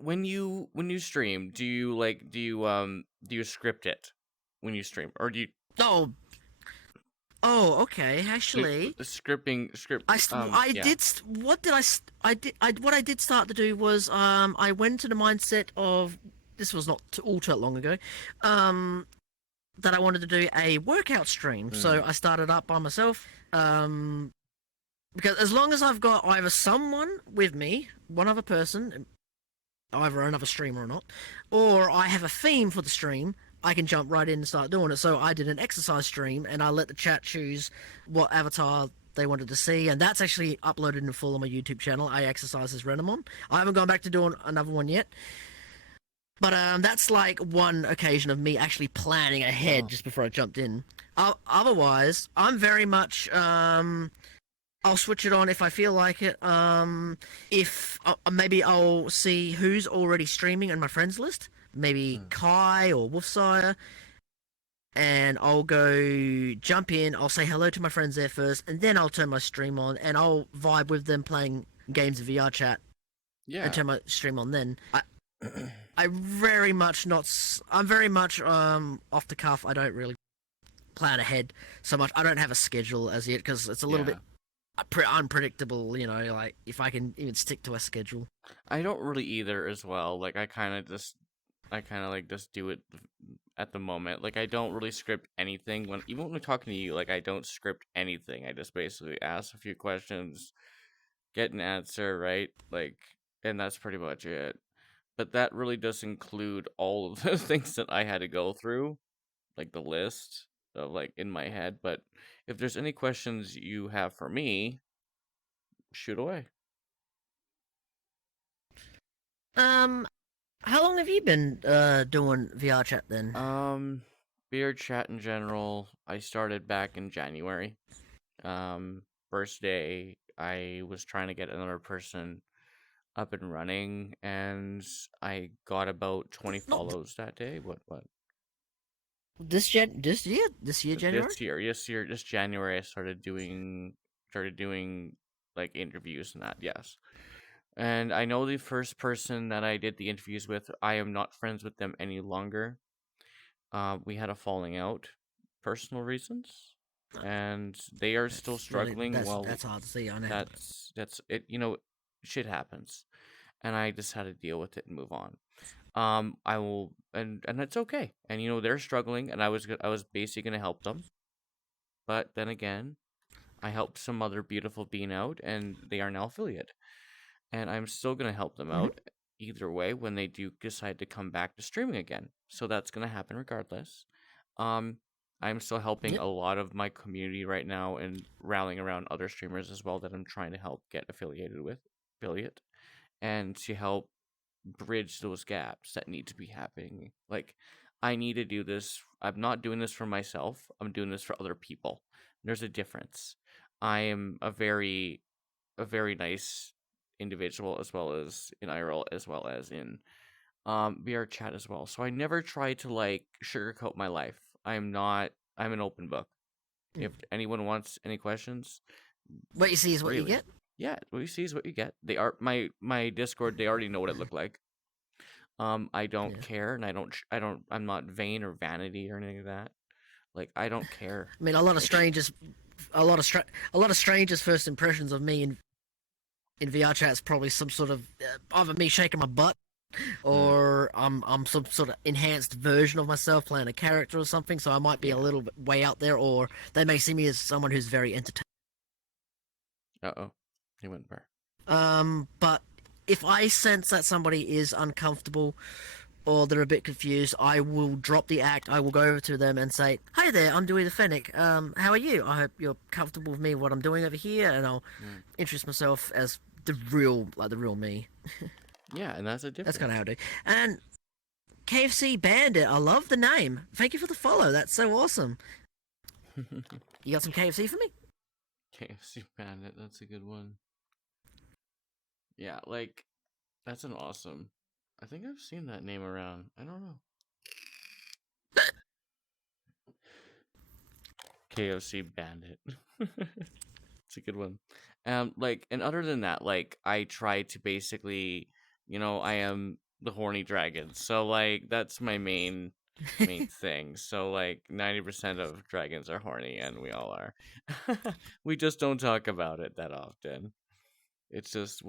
when you stream, do you script it when you stream, or do you Oh, oh, okay. do Actually, the scripting script? I Yeah. did. What did what I did start to do was I went to the mindset of this was not all too long ago. Um, that I wanted to do a workout stream, so Mm, I started up by myself. Because as long as I've got either someone with me, one other person, either another streamer or not, or I have a theme for the stream, I can jump right in and start doing it. So I did an exercise stream and I let the chat choose what avatar they wanted to see, and that's actually uploaded in full on my YouTube channel. I exercise as Renamon. I haven't gone back to doing another one yet, but that's like one occasion of me actually planning ahead wow. just before I jumped in. Otherwise, I'm very much I'll switch it on if I feel like it. If maybe I'll see who's already streaming on my friends list, maybe Mm, Kai or Wolfsire, and I'll go jump in. I'll say hello to my friends there first, and then I'll turn my stream on and I'll vibe with them playing games of VR chat and yeah. turn my stream on. Then I very much not. I'm very much off the cuff. I don't really plan ahead so much. I don't have a schedule as yet because it's a little Yeah. bit unpredictable, you know, like if I can even stick to a schedule. I don't really either as well. Like I kind of like just do it at the moment. Like I don't really script anything when even when I'm talking to you. Like I don't script anything. I just basically ask a few questions, get an answer, right? Like, and that's pretty much it. But that really does include all of the things that I had to go through, like the list of like in my head. But if there's any questions you have for me, shoot away. Um, how long have you been doing VR chat then? Um, beer chat in general, I started back in January. First day, I was trying to get another person up and running, and I got about 20 Not follows that day. What? this year January. This year, this January, I started doing like interviews and that. Yes, and I know the first person that I did the interviews with. I am not friends with them any longer. We had a falling out, personal reasons. and they are still It's really struggling. Well, that's hard to see. I know. that's it. Shit happens, and I just had to deal with it and move on. I will, and that's okay. And they're struggling, and I was basically gonna help them, but then again, I helped some other beautiful bean out, and they are now affiliate, and I'm still gonna help them Hmm. out either way when they do decide to come back to streaming again. So that's gonna happen regardless. Um, I'm still helping Yep. a lot of my community right now and rallying around other streamers as well that I'm trying to help get affiliate, and to help bridge those gaps that need to be happening. Like, I need to do this. I'm not doing this for myself. I'm doing this for other people. There's a difference. I am a very nice individual, as well as in IRL, as well as in VR chat as well. So I never try to like sugarcoat my life. I'm an open book. If anyone wants any questions, What you see is what you freely. get. Yeah, what you see is what you get. They are my Discord. They already know what it looked like. I don't Yeah. care, and I'm not vain or vanity or anything like that. Like, I don't care. I mean, a lot of Like, strangers, a lot of strangers' first impressions of me in VR chat is probably some sort of either me shaking my butt mm, or I'm some sort of enhanced version of myself playing a character or something. So I might be a yeah. little bit way out there, or they may see me as someone who's very entertaining. Uh-oh. He went bare. But if I sense that somebody is uncomfortable or they're a bit confused, I will drop the act. I will go over to them and say, "Hi there, I'm Dewey the Fennec. How are you? I hope you're comfortable with me, what I'm doing over here." And I'll Mm. introduce myself as the real me. Yeah, and that's a That's kind of difference. how I do. And KFC Bandit, I love the name. Thank you for the follow. That's so awesome. You got some KFC for me? KFC Bandit, that's a good one. Yeah, like, that's an awesome. I think I've seen that name around. I don't know. KFC Bandit. It's a good one. Like, and other than that, like, I try to basically, I am the horny dragon. So like that's my main thing. So like 90% of dragons are horny, and we all are. We just don't talk about it that often. It's just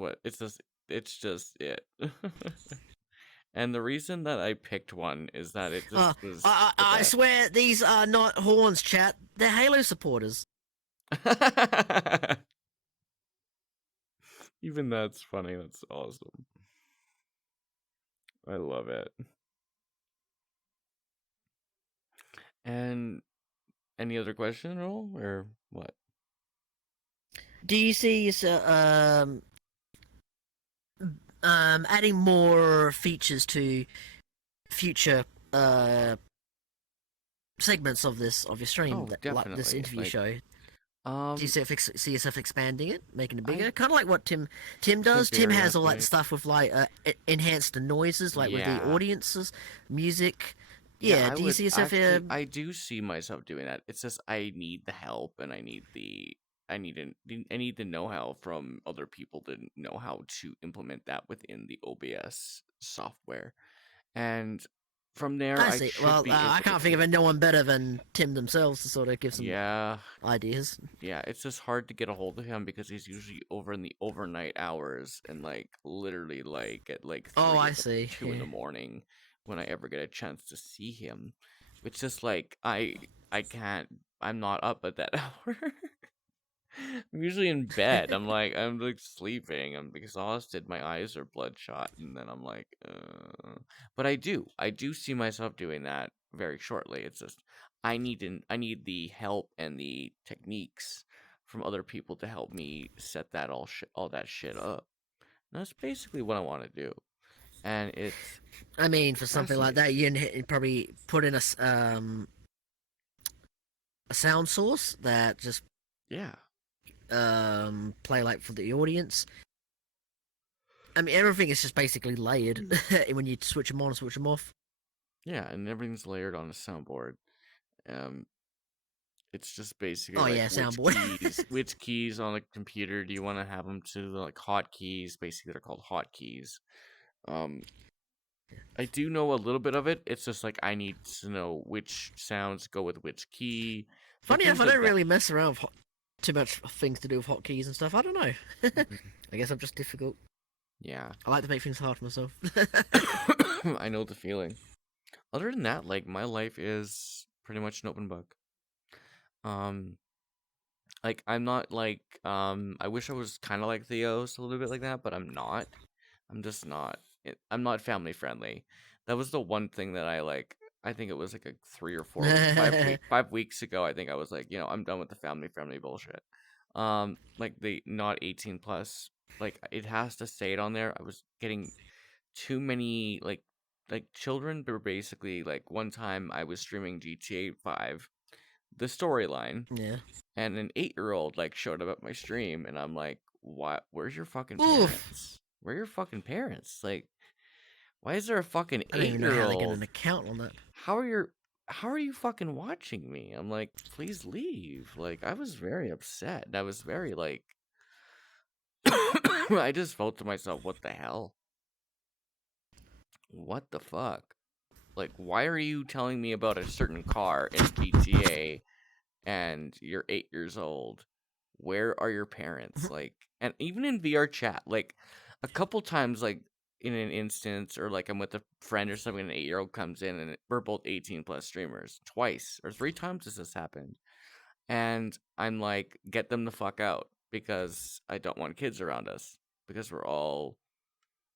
it. And the reason that I picked one is that it just was the I best. swear these are not horns, chat. They're Halo supporters. Even that's funny. That's awesome. I love it. And any other question at all, or what? Do you see adding more features to future uh segments of this of your stream, Oh, that, like this definitely. interview Like, show? Do you um, see yourself expanding it, making it I bigger, kind of like what Tim does? Tim very has all that epic. stuff with like enhanced noises, like with the Yeah, audiences, music. yeah. Yeah, I do you would see yourself? actually. I do see myself doing that. It's just I need the help, and I need the know-how from other people to know how to implement that within the OBS software, and from there I I see. should Well, be I able to can't think of take. no one better than Tim themselves to sort of give some Yeah, ideas. yeah, it's just hard to get a hold of him because he's usually over in the overnight hours, and like literally like at like Oh, three I in the see. 2 in Yeah. the morning when I ever get a chance to see him. It's just like I can't. I'm not up at that hour. I'm usually in bed. I'm like sleeping. I'm exhausted. My eyes are bloodshot, and then I'm like, but I do see myself doing that very shortly. It's just I need the help and the techniques from other people to help me set all that shit up. And that's basically what I want to do, and it's I mean, for something like fascinating. that, you probably put in a sound source that just Yeah, play like for the audience. I mean, everything is just basically layered when you switch them on and switch them off. yeah, and everything's layered on a soundboard. Um, It's just basically Oh like yeah, soundboard. which keys on the computer do you want to have them to, like hotkeys? Basically, they're called hotkeys. Um, I do know a little bit of it. It's just like I need to know which sounds go with which key. Funny enough, things I like don't that. really mess around with too much things to do with hotkeys and stuff. I don't know. Mhm. I guess I'm just difficult. Yeah. I like to make things hard for myself. I know the feeling. Other than that, like my life is pretty much an open book. Um, like I'm not like I wish I was kind of like Theo's a little bit like that, but I'm not. I'm just not. I'm not family friendly. That was the one thing that I like. I think it was like a 5 weeks ago. I think I was like, I'm done with the family friendly bullshit. Like the not 18 plus. Like it has to say it on there. I was getting too many like children were basically like one time I was streaming GTA 5, the storyline, Yeah. and an 8-year-old like showed up at my stream and I'm like, "What? Where's your fucking Oof. parents? Where are your fucking parents? Like why is there a fucking I don't even know how they get 8-year-old? an account on that. How are you fucking watching me?" I'm like, "Please leave." Like I was very upset. I was very like I just felt to myself, "What the hell? What the fuck?" Like, why are you telling me about a certain car in GTA and you're 8 years old? Where are your parents? Like, and even in VR chat, like, a couple times, like, in an instance, or like I'm with a friend or something, an 8-year-old comes in and we're both 18 plus streamers. Twice or three times this has happened. And I'm like, get them the fuck out because I don't want kids around us because we're all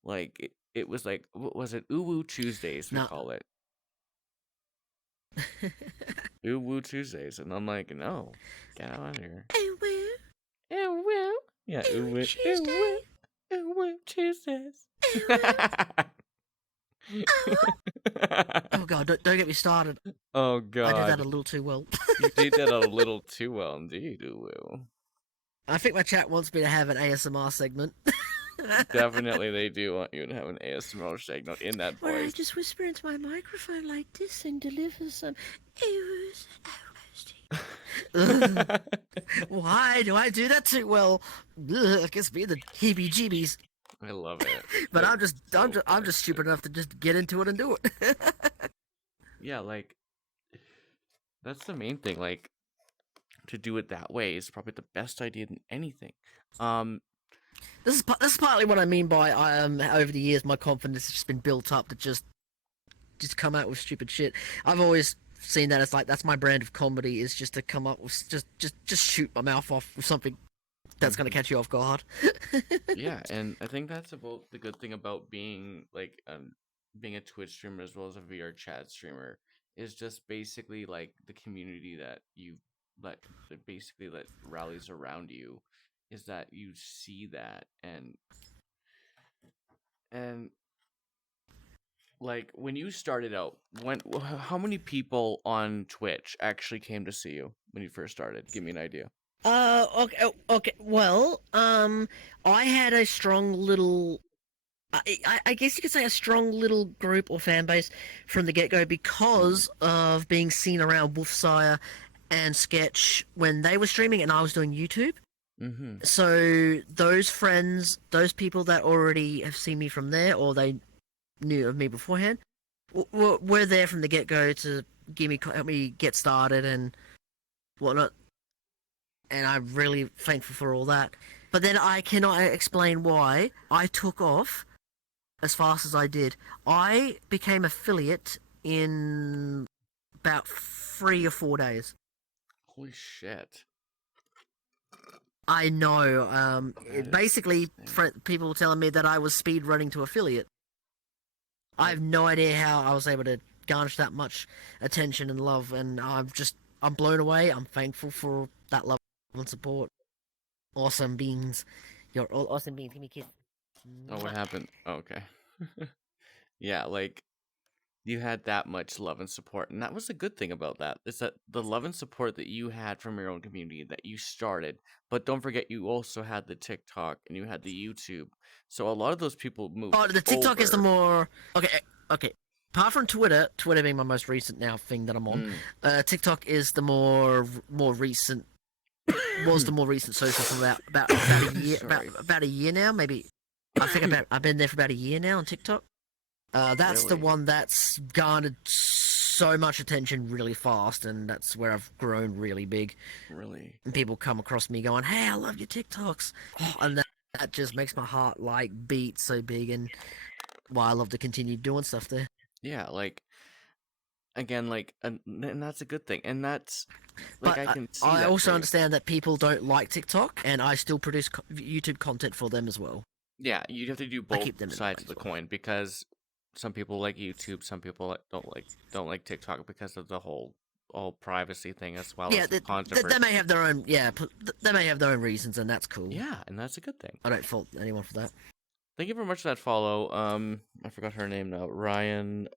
like, it was like, what was it? Uwu Tuesdays, we No. call it. Ooh Woo Tuesdays, and I'm like, no, get out of here. Oh, well, Ooh Woo, yeah, oh, Ooh Woo, Tuesday. Ooh Woo Tuesdays. Oh, well. Oh, oh God, don't get me started. Oh I did that a God, little too well. you did that a little too well, indeed, Ooh Woo. I think my chat wants me to have an ASMR segment. Definitely, they do want you to have an ASMR segment in that Where I voice. just whisper into my microphone like this and deliver some oohs and ahs. Why do I do that too well? Ugh, it gives me the heebie-jeebies. I love it. But That's I'm just, I'm so just, I'm just funny. stupid enough to just get into it and do it. Yeah, like that's the main thing. Like to do it that way is probably the best idea than anything. Um, This is partly what I mean by over the years my confidence has just been built up to just come out with stupid shit. I've always seen that as like that's my brand of comedy is just to come up with just shoot my mouth off with something that's gonna mhm. catch you off guard. Yeah, and I think that's about the good thing about being like being a Twitch streamer as well as a VR chat streamer is just basically like the community that you let that basically that rallies around you is that you see that and like when you started out how many people on Twitch actually came to see you when you first started? Give me an idea. Okay, okay. Well, I had a strong little I guess you could say a strong little group or fan base from the get go Mm, because of being seen around Wolfsire and Sketch when they were streaming and I was doing YouTube. mm-hmm. So those friends, those people that already have seen me from there or they knew of me beforehand, were there from the get go to help me get started and whatnot. And I'm really thankful for all that. But then I cannot explain why I took off as fast as I did. I became affiliate in about 3 or 4 days. Holy shit. I know. That is Basically, insane. people were telling me that I was speed running to affiliate. I That have no idea how I was able to garnish that much attention and love, and I'm blown away. I'm thankful for that love and support. Awesome beans, you're all awesome beans. Give me a kiss. Oh, what Mwah. happened? Oh, okay. Yeah, like you had that much love and support, and that was a good thing about that. Is that the love and support that you had from your own community that you started, but don't forget you also had the TikTok and you had the YouTube. So a lot of those people moved Oh, the TikTok is the over. more okay. Okay. Apart from Twitter, Twitter being my most recent now thing that I'm on, Mm. TikTok is the more recent was the more recent social from about a year Sorry. about a year now maybe. I think I've been there for about a year now on TikTok. That's the Really? one that's garnered so much attention really fast, and that's where I've grown really big. Really? And people come across me going, "Hey, I love your TikToks," and that just makes my heart like beat so big, and why I love to continue doing stuff there. Yeah, like again, like, and that's a good thing, and that's like But I can see I that for also you. understand that people don't like TikTok, and I still produce YouTube content for them as well. Yeah, you have to do I both keep them in sides mind of as the well. coin because some people like YouTube, some people don't like TikTok because of the whole privacy thing as well Yeah, as the they may controversy. have their own they may have their own reasons, and that's cool. Yeah, and that's a good thing. I don't fault anyone for that. Thank you very much for that follow. I forgot her name now. Ryan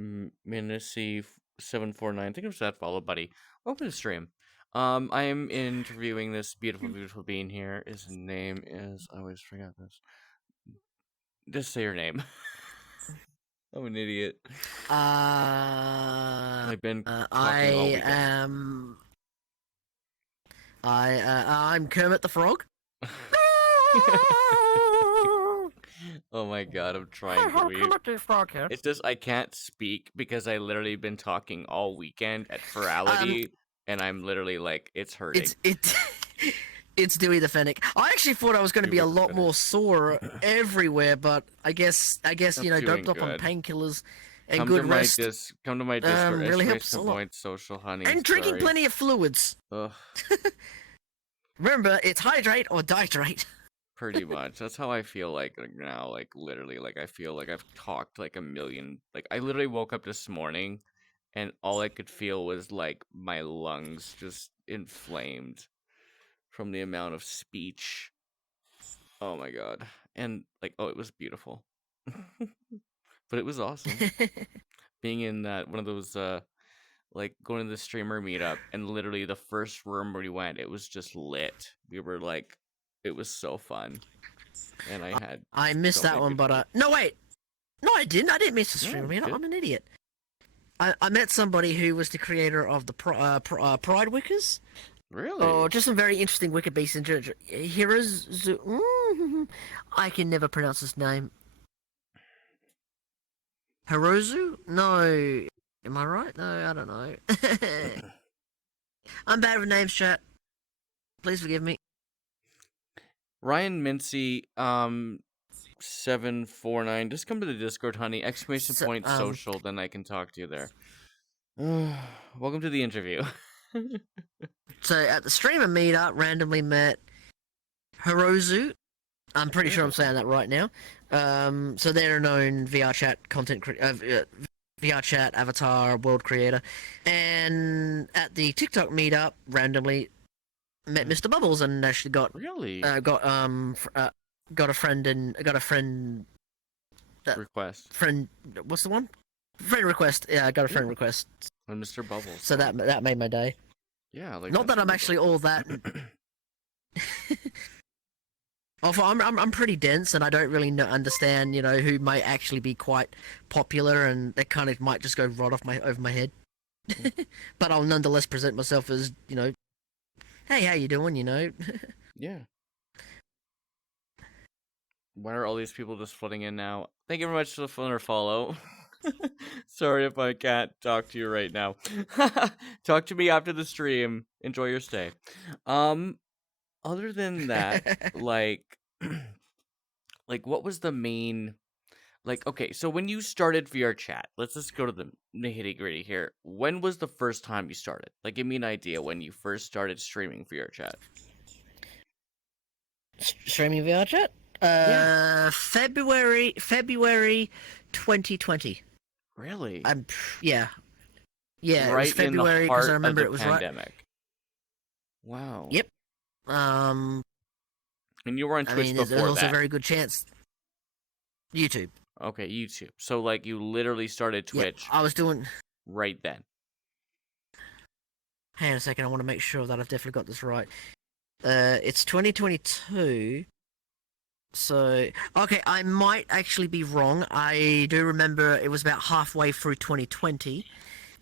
Minisi 749. Thank you for that follow, buddy. Welcome to the stream. I am interviewing this beautiful being here. His name is, I always forget this. Just say your name. I'm an idiot. I've been talking all I weekend. am. I'm Kermit the Frog. Oh my god, I'm Hi, trying to how be. Kermit the Frog here. It's just I can't speak because I literally been talking all weekend at Um, Ferality, and I'm literally like, it's hurting. it's it's Dewey the Fennec. I actually thought I was going to You be a with the lot more finish. sore everywhere, but I guess I'm doped doing up on good. painkillers and good rest Come to my Discord! really helps Exclamation a lot. point! Social honey. And drinking Sorry. plenty of fluids. Ugh. Remember, it's hydrate or dihydrate. Pretty much. That's how I feel like now. Like literally, like I feel like I've talked like a million. Like I literally woke up this morning, and all I could feel was like my lungs just inflamed from the amount of speech. Oh my god! And like, oh, it was beautiful, but it was awesome being in that one of those like going to the streamer meetup, and literally the first room where we went, it was just lit. We were like, it was so fun, and I had I missed so that many one, good but people. no, wait, no, I didn't. I didn't miss the No, stream. you did. I'm an idiot. I met somebody who was the creator of the Pride Wickers. Oh, Really? just some very interesting Wicker beasts in Heroes. I can never pronounce his name. Hirozu? No. Am I right? No, I don't know. I'm bad with names, chat. Please forgive me. Ryan Mincy, 749. Just come to the Discord, honey. Exclamation So, point social, then I can talk to you there. Welcome to the interview. so at the streamer meetup, randomly met Hirozu. I'm pretty sure I'm saying that right now. So they're a known VR chat VR chat avatar world creator, and at the TikTok meetup, randomly met Mr. Bubbles and actually Really? got got a friend Request. friend. What's the one? Friend request. Yeah, I got a friend Yeah. request. And Mr. Bubbles. So that made my day. Yeah, like Not that's that I'm really actually all that. Also, I'm pretty dense, and I don't really understand, who might actually be quite popular, and that kind of might just go right over my head. But I'll nonetheless present myself as, hey, how you doing? Yeah. Why are all these people just flooding in now? Thank you very much for the phone or follow. Sorry if I can't talk to you right now. Talk to me after the stream. Enjoy your stay. Other than that, like like what was the main like okay, so when you started VR chat, let's just go to the nitty gritty here. When was the first time you started? Like give me an idea when you first started streaming VR chat. Streaming VR chat. Yeah. February 2020. Really? Yeah, yeah. It was Right in the February because I heart of remember the it was right. pandemic. Wow. Yep. Um, And you were on I Twitch mean, there's before also a that. very good chance. YouTube. Okay, YouTube. So like you literally started Yep. Twitch I was doing. right then. Hang on a second. I want to make sure that I've definitely got this right. It's 2022. So, okay, I might actually be wrong. I do remember it was about halfway through 2020,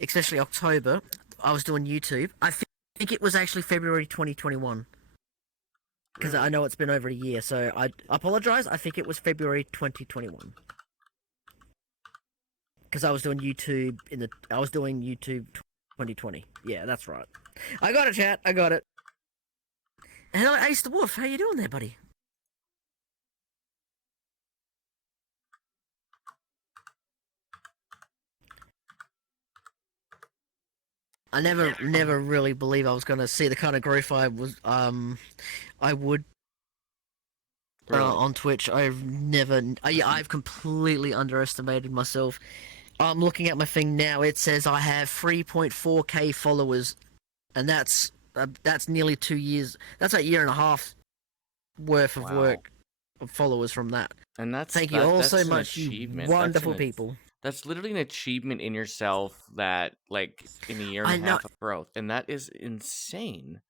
especially October. I was doing YouTube. I think it was actually February 2021 because I Really? know it's been over a year. So I apologize. I think it was February 2021 because I was doing YouTube I was doing YouTube 2020. Yeah, that's right. I got it, chat. I got it. Hello, Ace the Wolf. How you doing there, buddy? I never really believed I was gonna see the kind of growth I would Really? on Twitch. I've completely underestimated myself. I'm looking at my thing now. It says I have 3.4k followers, and that's nearly 2 years. That's a year and a half worth of Wow. work of followers from that. And Thank you all so that's an much, you achievement. wonderful people. That's literally an achievement in yourself that like in a year and a I know half of growth. And that is insane.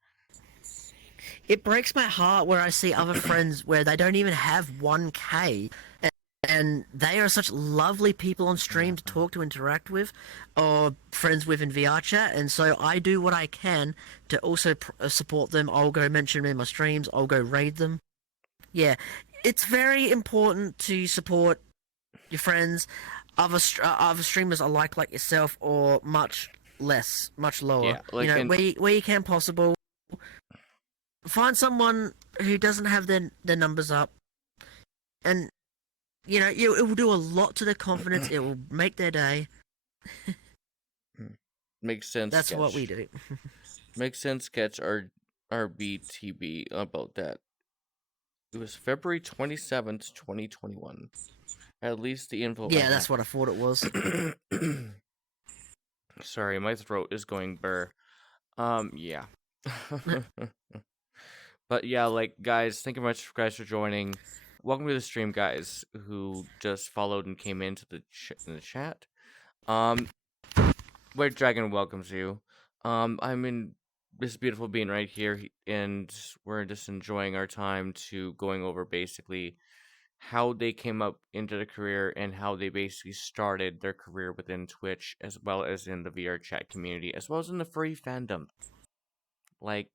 it breaks my heart where I see other friends where they don't even have 1k, and they are such lovely people on stream to talk to, interact with, or friends with in VR chat. And so I do what I can to also support them. I'll go mention them in my streams. I'll go raid them. Yeah, it's very important to support your friends. Other streamers are like yourself, or much lower. Yeah, You like know, and where you can possible, find someone who doesn't have their numbers up, and it will do a lot to their confidence. It will make their day. makes sense That's what we sketch. do. Makes sense sketch RBTB about that. It was February 27th, 2021. At least the info I Yeah, have. that's what I thought it was. Sorry, my throat is going burr. Yeah. But yeah, like guys, thank you much guys for joining. Welcome to the stream, guys who just followed and came into in the chat. White Dragon welcomes you. I'm in this beautiful being right here, and we're just enjoying our time to going over basically how they came up into the career and how they basically started their career within Twitch, as well as in the VR chat community, as well as in the furry fandom. Like,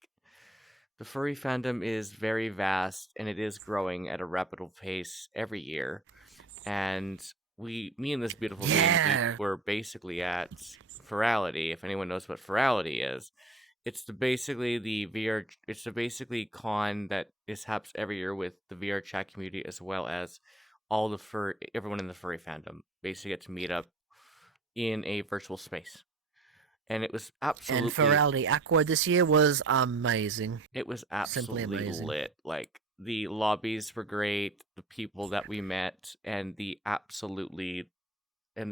the furry fandom is very vast and it is growing at a rapid pace every year. And me and this beautiful being, we Yeah, were basically at Ferality. If anyone knows what Ferality is, it's basically the VR. It's the basically con that is happens every year with the VR chat community, as well as all the everyone in the furry fandom. Basically, get to meet up in a virtual space, and and Ferality Aqua this year was amazing. it was Simply absolutely amazing. lit. Like the lobbies were great, the people that we met, and the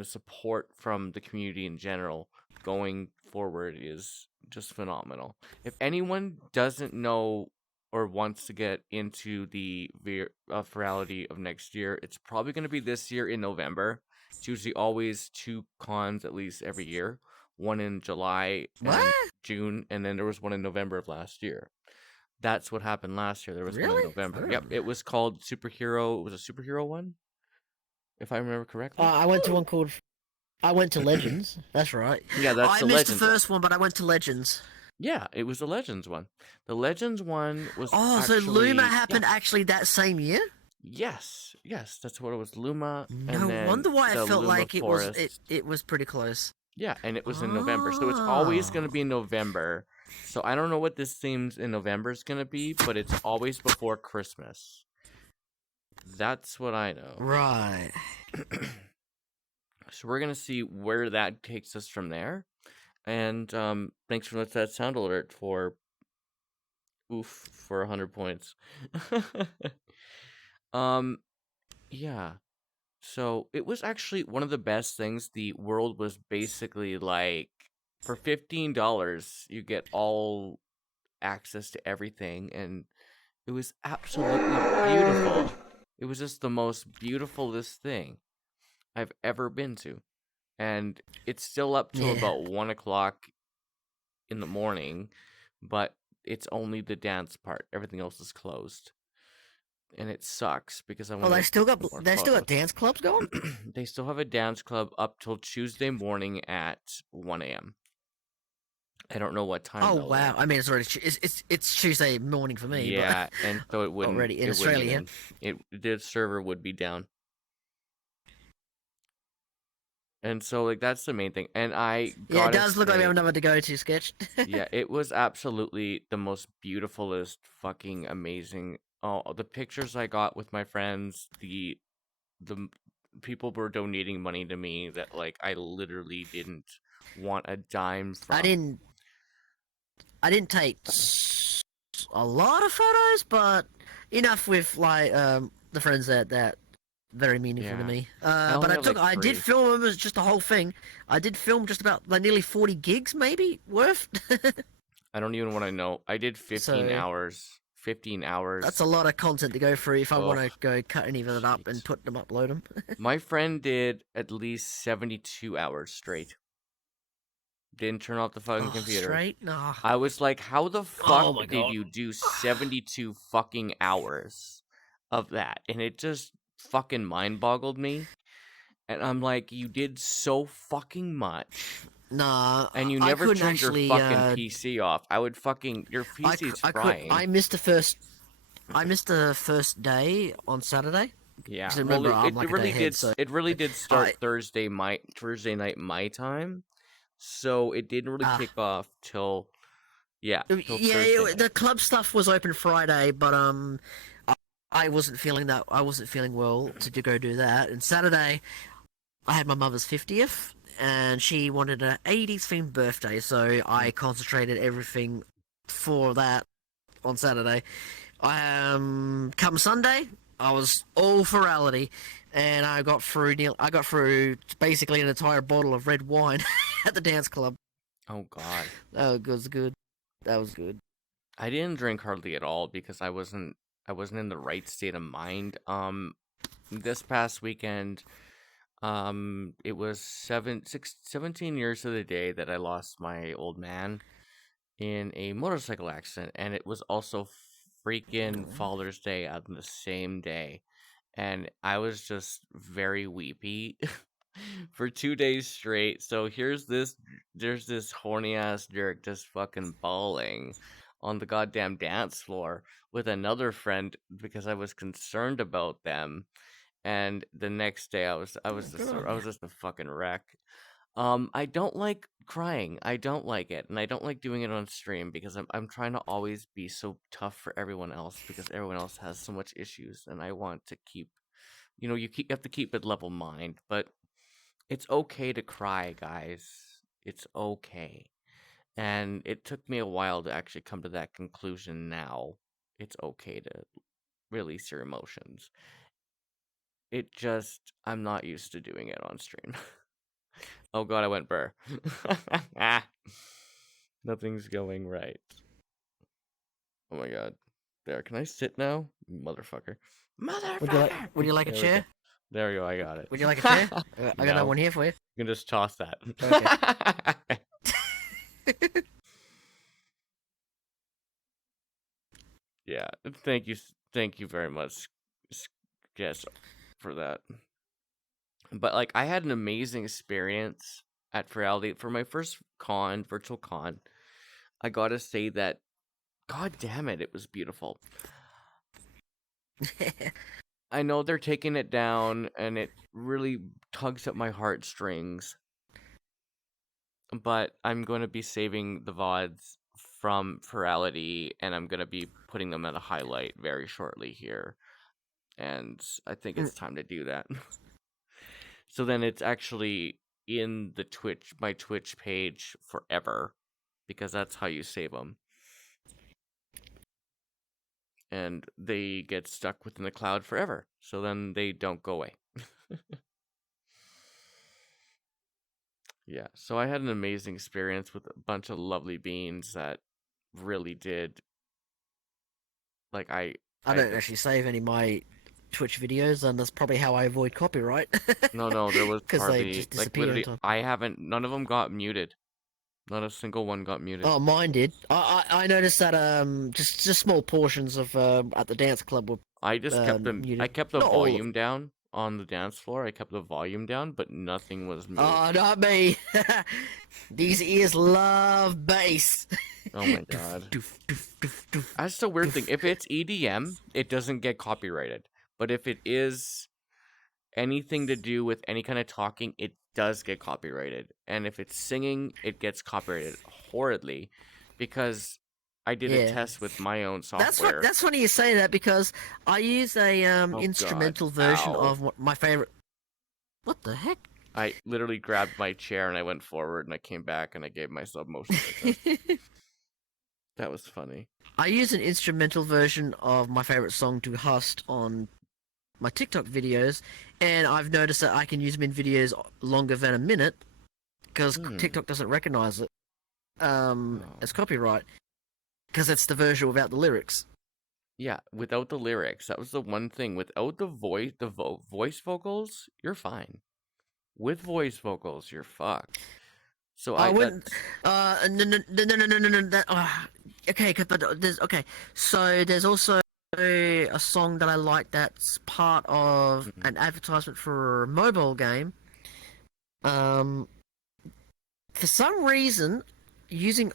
support from the community in general going forward is just phenomenal. If anyone doesn't know or wants to get into the virality of next year, it's probably going to be this year in November. It's usually always two cons at least every year, one in July What? and June, and then there was one in November of last year. That's what happened last year. There was one in Really? November. Oh. Yep, it was called Superhero. It was a superhero one, if I remember correctly. I went to one called. I went to Legends. That's right. Yeah, that's I the missed the Legends one. first one, but I went to Legends. Yeah, it was the Legends one. The Legends one was Oh, so actually Luma happened actually that same year? yes, that's what it was. Luma, No and then wonder why I the felt Luma like it was Forest. it was pretty close. Yeah, and it was in November, so it's always Oh, gonna be in November. So I don't know what this themes in November is gonna be, but it's always before Christmas. That's what I know. right. So we're gonna see where that takes us from there. And thanks for that sound alert for 100 points. um yeah. So it was actually one of the best things. The world was basically like for $15 you get all access to everything, and it was absolutely beautiful. It was just the most beautifulest thing I've ever been to. And it's still up till Yeah. about 1 o'clock in the morning, but it's only the dance part. Everything else is closed. And it sucks because I Oh, want to take more they still got photos. dance clubs going. They still have a dance club up till Tuesday morning at 1 a.m. I don't know what time Oh they'll wow! end. I mean, it's Tuesday morning for me, but Yeah, and so already in it wouldn't Australia. even the server would be down. And so like that's the main thing. And I Yeah, it gotta does look like we have say, another to go to sketch. yeah, it was absolutely the most beautifulest, fucking amazing. Oh, the pictures I got with my friends, the people were donating money to me that like I literally didn't want a dime I from. didn't I didn't take a lot of photos, but enough with like the friends that very meaningful to Yeah, me. I But only have like I did three. film it was just the whole thing. I did film just about like nearly 40 gigs maybe worth. I don't even want to know. I did 15 So hours. 15 that's a hours. lot of content to go through if I want Oh, to go cut any of it up and jeez. put them upload them. My friend did at least 72 hours straight. Didn't turn off the fucking Oh, computer. straight? Nah. I was like, how the Oh fuck my did god. you do 72 fucking hours of that? And it just fucking mind boggled me. And I'm like, you did so fucking much. Nah, And you I never couldn't turned your actually. fucking PC off. I would fucking. Your PC's I could. frying. I missed the first day on Saturday. Yeah. Because Well, remember, I'm it like a day really ahead, did. so It really did I start Thursday night my time. So it didn't really ah kick off till yeah till yeah, Thursday night. the club stuff was open Friday, but I, I wasn't feeling that. I wasn't feeling well to go do that. And Saturday, I had my mother's 50th, and she wanted an 80s themed birthday, so I concentrated everything for that on Saturday. Come Sunday, I was all forality, and I got through basically an entire bottle of red wine at the dance club. Oh God. That was good. That was good. I didn't drink hardly at all because I wasn't in the right state of mind. This past weekend, it was 17 years to the day that I lost my old man in a motorcycle accident, and it was also freaking Father's Day on the same day, and I was just very weepy for 2 days straight. So there's this horny ass jerk just fucking bawling on the goddamn dance floor with another friend because I was concerned about them. And the next day Good on I you. was just a fucking wreck. I don't like crying. I don't like it, and I don't like doing it on stream because I'm trying to always be so tough for everyone else because everyone else has so much issues, and I want to keep, you have to keep it level mind, but it's okay to cry, guys. It's okay. And it took me a while to actually come to that conclusion now. It's okay to release your emotions. It just, I'm not used to doing it on stream. Oh god, I went burr. Nothing's going right. Oh my god. There, can I sit now? Motherfucker. Motherfucker! Would you like a There we go. chair? There we go, I got it. Would you like a chair? I got another No. one here for you. You can just toss that. Okay. Yeah, thank you very much, yes, for that. But like, I had an amazing experience at Reality for my first virtual con. I gotta say that, god damn it, it was beautiful. I know they're taking it down, and it really tugs at my heartstrings. But I'm going to be saving the VODs from Virality, and I'm going to be putting them at a highlight very shortly here. And I think it's time to do that. So then it's actually in my Twitch page forever, because that's how you save them. And they get stuck within the cloud forever. So then they don't go away. Yeah, so I had an amazing experience with a bunch of lovely beans that really did, like, I I don't just actually save any of my Twitch videos, and that's probably how I avoid copyright. no, there was Because they hardly, just like, disappear in literally, time. none of them got muted. Not a single one got muted. Oh, mine did. I noticed that just small portions of at the dance club were I just I muted. kept the Not all of volume down on the dance floor. I kept the volume down, but nothing was muted. Oh, not me. These ears love bass. Oh my Doof, god. doof, doof, doof, doof, That's the weird thing. doof. If it's EDM, it doesn't get copyrighted. But if it is anything to do with any kind of talking, it does get copyrighted. And if it's singing, it gets copyrighted horridly, because I did a Yeah. test with my own That's what. software. That's funny you say that because I use a Oh God. instrumental version Ow. of my favorite. What the heck? I literally grabbed my chair and I went forward and I came back and I gave myself motion sickness. That was funny. I use an instrumental version of my favorite song to host on my TikTok videos, and I've noticed that I can use them in videos longer than a minute because Hmm. TikTok doesn't recognize it Oh. as copyright because it's the version without the lyrics. Yeah, without the lyrics. That was the one thing. Without the voice vocals, you're fine. With voice vocals, you're fucked. So I I wouldn't. that's No. That, okay, but there's okay. So there's also a song that I like that's part of mhm. an advertisement for a mobile game. Um, for some reason, using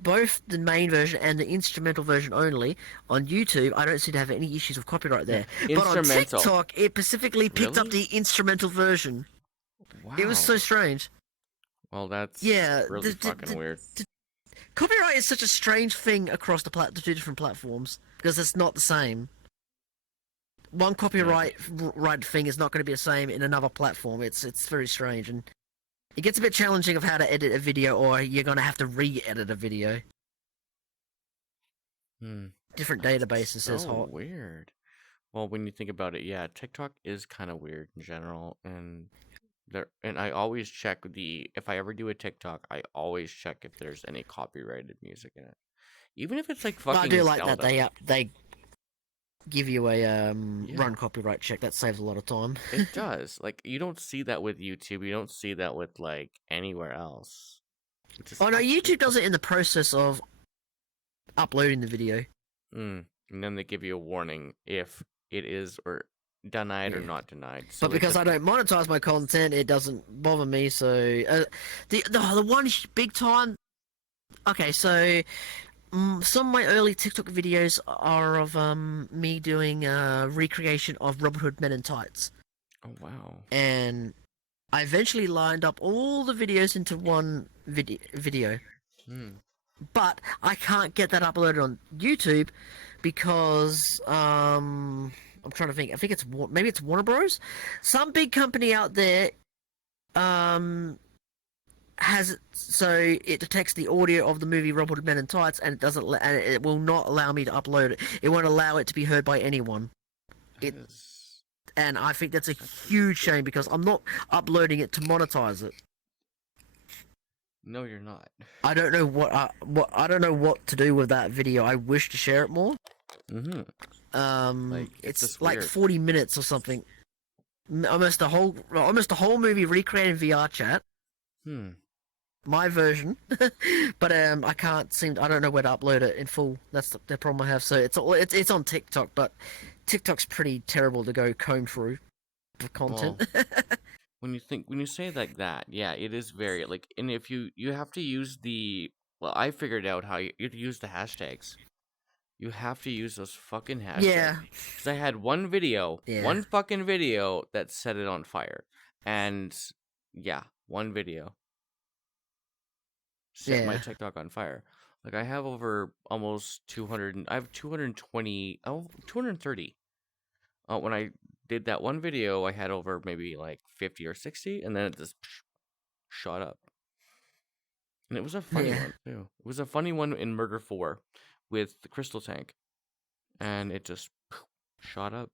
both the main version and the instrumental version only on YouTube, I don't seem to have any issues with copyright there. But on Instrumental. TikTok, it specifically picked up Really? the instrumental version. It was so Wow. strange. Well, that's Yeah, really fucking weird. copyright is such a strange thing across the two different platforms because it's not the same. One Yeah. copyright right thing is not going to be the same in another platform. It's very strange, and it gets a bit challenging of how to edit a video, or you're going to have to re-edit a video. Hmm. Different That's databases says so hot. weird. Well, when you think about it, yeah, TikTok is kind of weird in general, and I always check the if I ever do a TikTok, I always check if there's any copyrighted music in it, even if it's like But I fucking do like that Zelda. they give you a Yeah, run copyright check. That saves a lot of time. it does. Like you don't see that with YouTube. You don't see that with like anywhere else, which is Oh no, actually YouTube does it in the process of uploading the video. And then they give you a warning if it is or denied or Yeah. not denied. But So it because I don't depends. monetize my content, it doesn't bother me. So the one big time. Okay, so some of my early TikTok videos are of me doing recreation of Robin Hood Men in Tights, Oh wow. and I eventually lined up all the videos into one video. Hmm. But I can't get that uploaded on YouTube because I'm trying to think. I think it's maybe it's Warner Bros. Some big company out there um has so it detects the audio of the movie Robin Hood Men in Tights and and it will not allow me to upload it. It won't allow it to be heard by anyone. That It is and I think that's a that's huge shame because ridiculous. I'm not uploading it to monetize it. No, you're not. I don't know what I don't know what to do with that video. I wish to share it more. Mm-hmm. Like it's It's just like weird. 40 minutes or something. Almost a whole movie recreated in VR chat. Hmm. My version, but I can't seem. I don't know where to upload it in full. That's the problem I have. So it's on TikTok, but TikTok's pretty terrible to go comb through for Well, content. when you say like that, yeah, it is very like, and if you have to use the well, I figured out how you have to use the hashtags. You have to use those fucking hashtags. Yeah, Because I had yeah, one fucking video that set it on fire. And yeah, one video set my yeah. TikTok on fire. Like I have over almost 200, I have 220, 230. When I did that one video, I had over maybe like 50 or 60, and then it just shot up. And it was a funny Yeah. one, too. It was a funny one in Murder 4 with the crystal tank, and it just shot up.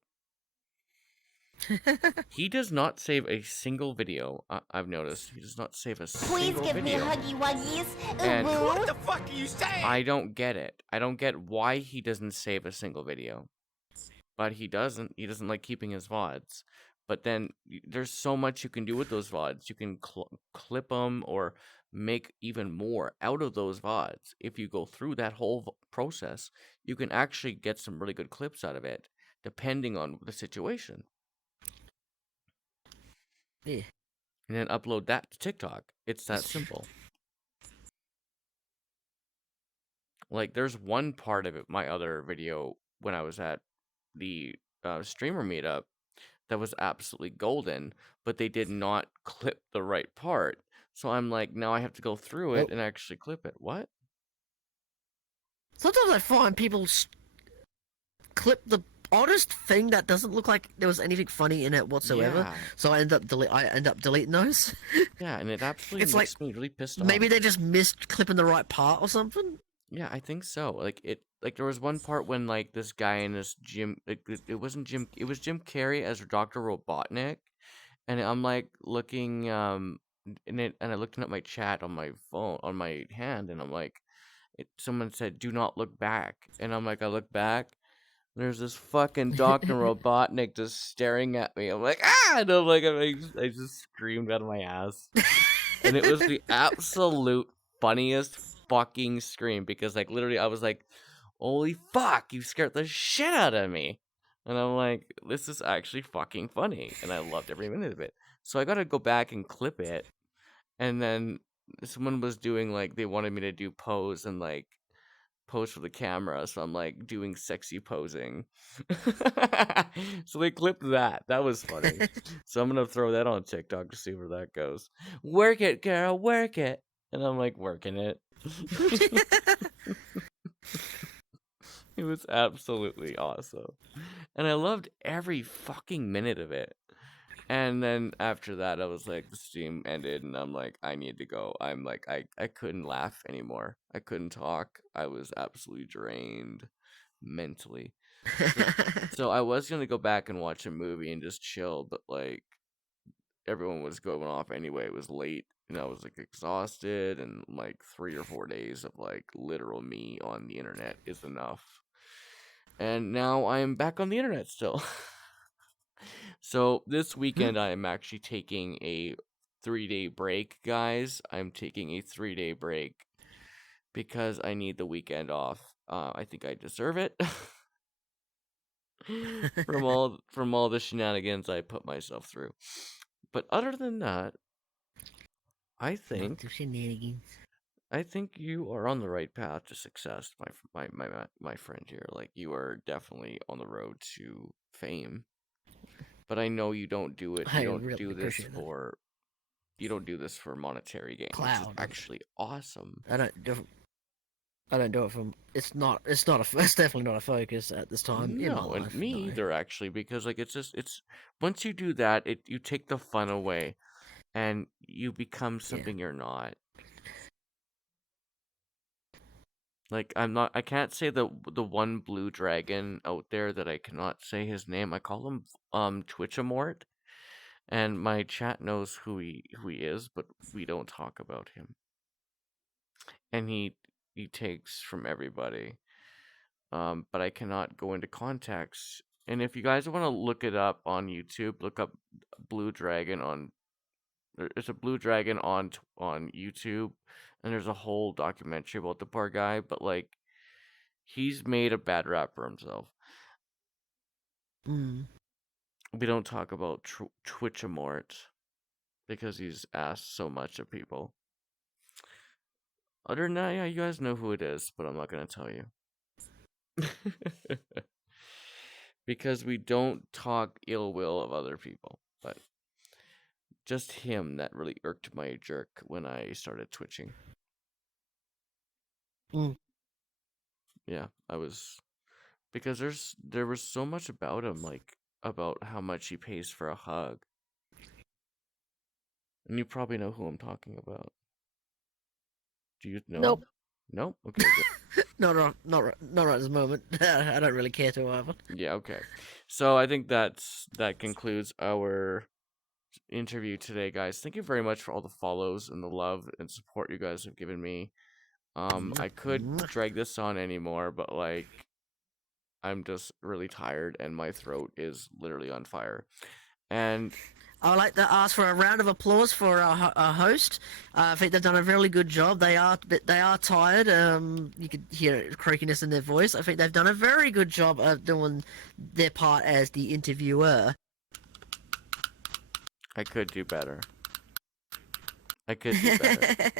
He does not save a single video. I've noticed he does not save a Please single give me video, huggy wuggies. and Ooh, What the fuck are you saying? I don't get it. I don't get why he doesn't save a single video. But he doesn't. He doesn't like keeping his vods. But then there's so much you can do with those vods. You can clip them or make even more out of those vods. If you go through that whole process, you can actually get some really good clips out of it, depending on the situation. Yeah. And then upload that to TikTok. It's that simple. Like, there's one part of it, my other video, when I was at the streamer meetup, that was absolutely golden, but they did not clip the right part. So I'm like, now I have to go through it Oh, and actually clip it. What? sometimes I find people clip the oddest thing that doesn't look like there was anything funny in it whatsoever. Yeah. So I end up deleting those. Yeah, and it absolutely It's like makes me really pissed maybe off. they just missed clipping the right part or something. Yeah, I think so. Like there was one part when like this guy in this Jim, it wasn't Jim, it was Jim Carrey as Dr. Robotnik, and I'm like looking and I looked at my chat on my phone on my hand, and I'm like, someone said, "Do not look back," and I'm like, I look back, there's this fucking Dr. Robotnik just staring at me. I'm like, ah, and I'm like, I just screamed out of my ass. And it was the absolute funniest fucking scream because like literally I was like, holy fuck, you scared the shit out of me. And I'm like, this is actually fucking funny. And I loved every minute of it. So I gotta go back and clip it. And then someone was doing like they wanted me to do pose and like pose for the camera, so I'm like doing sexy posing. So they clipped that. That was funny. So I'm gonna throw that on TikTok to see where that goes. Work it, girl, work it. And I'm like working it. It was absolutely awesome. And I loved every fucking minute of it. And then after that, I was like, the stream ended, and I'm like, I need to go. I'm like, I couldn't laugh anymore. I couldn't talk. I was absolutely drained mentally. So, so I was gonna go back and watch a movie and just chill, but like everyone was going off anyway. It was late, and I was like exhausted, and like 3 or 4 days of like literal me on the internet is enough. And now I am back on the internet still. So this weekend I am actually taking a 3-day break, guys. I'm taking a 3-day break because I need the weekend off. I think I deserve it from all the shenanigans I put myself through. But other than that, I Not think too shenanigans. I think you are on the right path to success, my friend here. Like you are definitely on the road to fame. But I know you don't do it. I really appreciate that. You don't do this for monetary gain, which is Cloud. actually awesome. I don't do. I don't do it from. It's not. It's not a. It's definitely not a focus at this time in my No, and life. me No. either actually, because like it's once you do that, it you take the fun away and you become Yeah. something you're not. Like I can't say the one blue dragon out there that I cannot say his name. I call him Twitchamort, and my chat knows who he is, but we don't talk about him. And he takes from everybody. But I cannot go into context. And if you guys want to look it up on YouTube, look up Blue Dragon on. It's a Blue Dragon on YouTube, and there's a whole documentary about the poor guy. But like, he's made a bad rap for himself. Mm. We don't talk about Twitchamort because he's asked so much of people. Other than that, yeah, you guys know who it is, but I'm not gonna tell you. Because we don't talk ill will of other people. But just him that really irked my jerk when I started twitching. Mm. Yeah, I was because there was so much about him, like about how much he pays for a hug. And you probably know who I'm talking about. Do you know? Nope. No? Okay, good. Not right at this moment. I don't really care to either. Yeah, okay. So I think that concludes our interview today, guys. Thank you very much for all the follows and the love and support you guys have given me. I could drag this on anymore, but like I'm just really tired and my throat is literally on fire. And I would like to ask for a round of applause for our host. I think they've done a really good job. They are tired. You could hear croakiness in their voice. I think they've done a very good job of doing their part as the interviewer. I could do better. I could do better.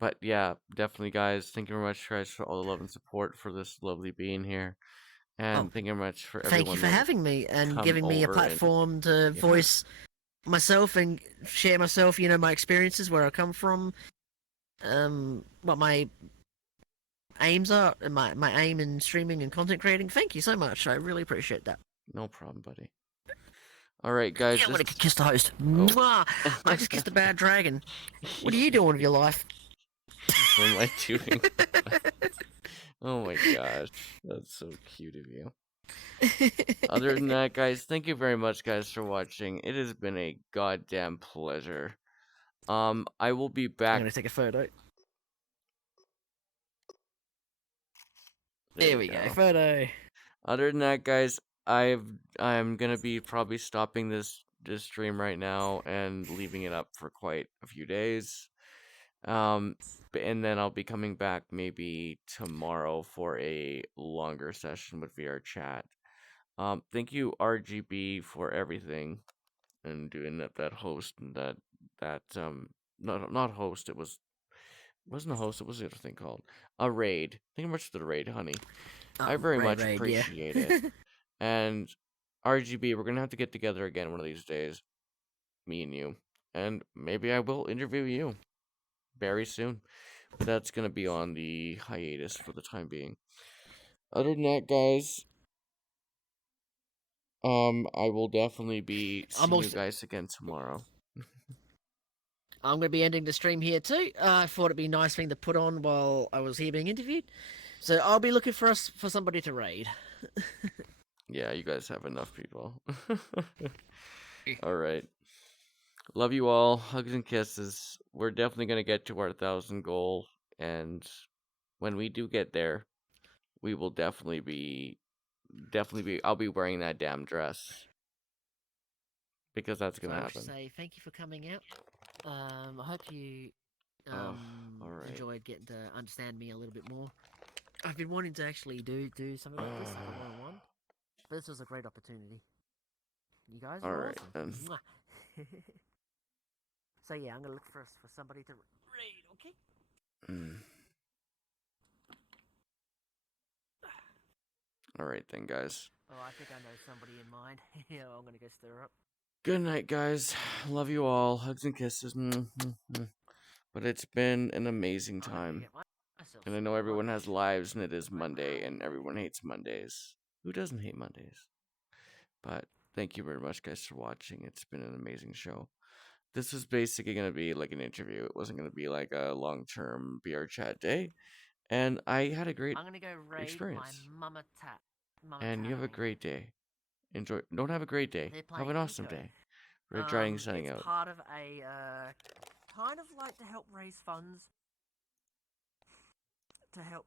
But yeah, definitely guys, thank you very much guys for all the love and support for this lovely being here. Oh, And thank you very much for thank you everyone for that having me and come giving me a over and platform to yeah, voice myself and share myself. You know, my experiences, where I come from, what my aims are, and my aim in streaming and content creating. Thank you so much. I really appreciate that. no problem, buddy. All right, guys. Yeah, I'm This gonna kiss the host. oh, Mwah! I just kissed a bad dragon. What are you doing with your life? what am I doing? Oh my gosh, that's so cute of you. Other than that, guys, thank you very much, guys, for watching. It has been a goddamn pleasure. I will be I'm back. gonna take a photo. There There we we go, go. photo. Other than that, guys, I'm gonna be probably stopping this stream right now and leaving it up for quite a few days. And then I'll be coming back maybe tomorrow for a longer session with VR chat. Thank you RGB for everything and doing that host and that not host. Wasn't a host. It was the other thing called a raid. Thank you much for the raid, honey. I Oh, very much raid, yeah. appreciate it. And RGB, we're gonna have to get together again one of these days, me and you, and maybe I will interview you very soon. But that's gonna be on the hiatus for the time being. Other than that, guys, I will definitely be I'm seeing you also guys again tomorrow. I'm gonna be ending the stream here too. I thought it'd be a nice thing to put on while I was here being interviewed. So I'll be looking for somebody to raid. Yeah, you guys have enough people. All right. Love you all. Hugs and kisses. We're definitely gonna get to our 1,000 goal, and when we do get there, we will definitely be. I'll be wearing that damn dress because that's So gonna I would happen. say thank you for coming out. I hope you Oh, all right. enjoyed getting to understand me a little bit more. I've been wanting to actually do something like this, like a one-on-one, but this was a great opportunity. You guys All are right awesome. then. Mwah. So yeah, I'm gonna look for somebody to raid. Okay. Mm. All right then, guys. Oh, I think I know somebody in mind. Yeah, I'm gonna go stir up. Good night, guys. Love you all. Hugs and kisses. But it's been an amazing I'm gonna go time. get myself And I some know everyone lunch. has lives and it is Bye Monday bye. and everyone hates Mondays. Who doesn't hate Mondays? But thank you very much, guys, for watching. It's been an amazing show. This was basically going to be like an interview. It wasn't going to be like a long term BR chat day. And I had a great I'm gonna go raid my experience. Mama And you have a Tatering. great day. Enjoy. Don't have a great day. They're Have playing an awesome Eco. day. Red Drying signing It's out. part of a kind of like to help raise funds to help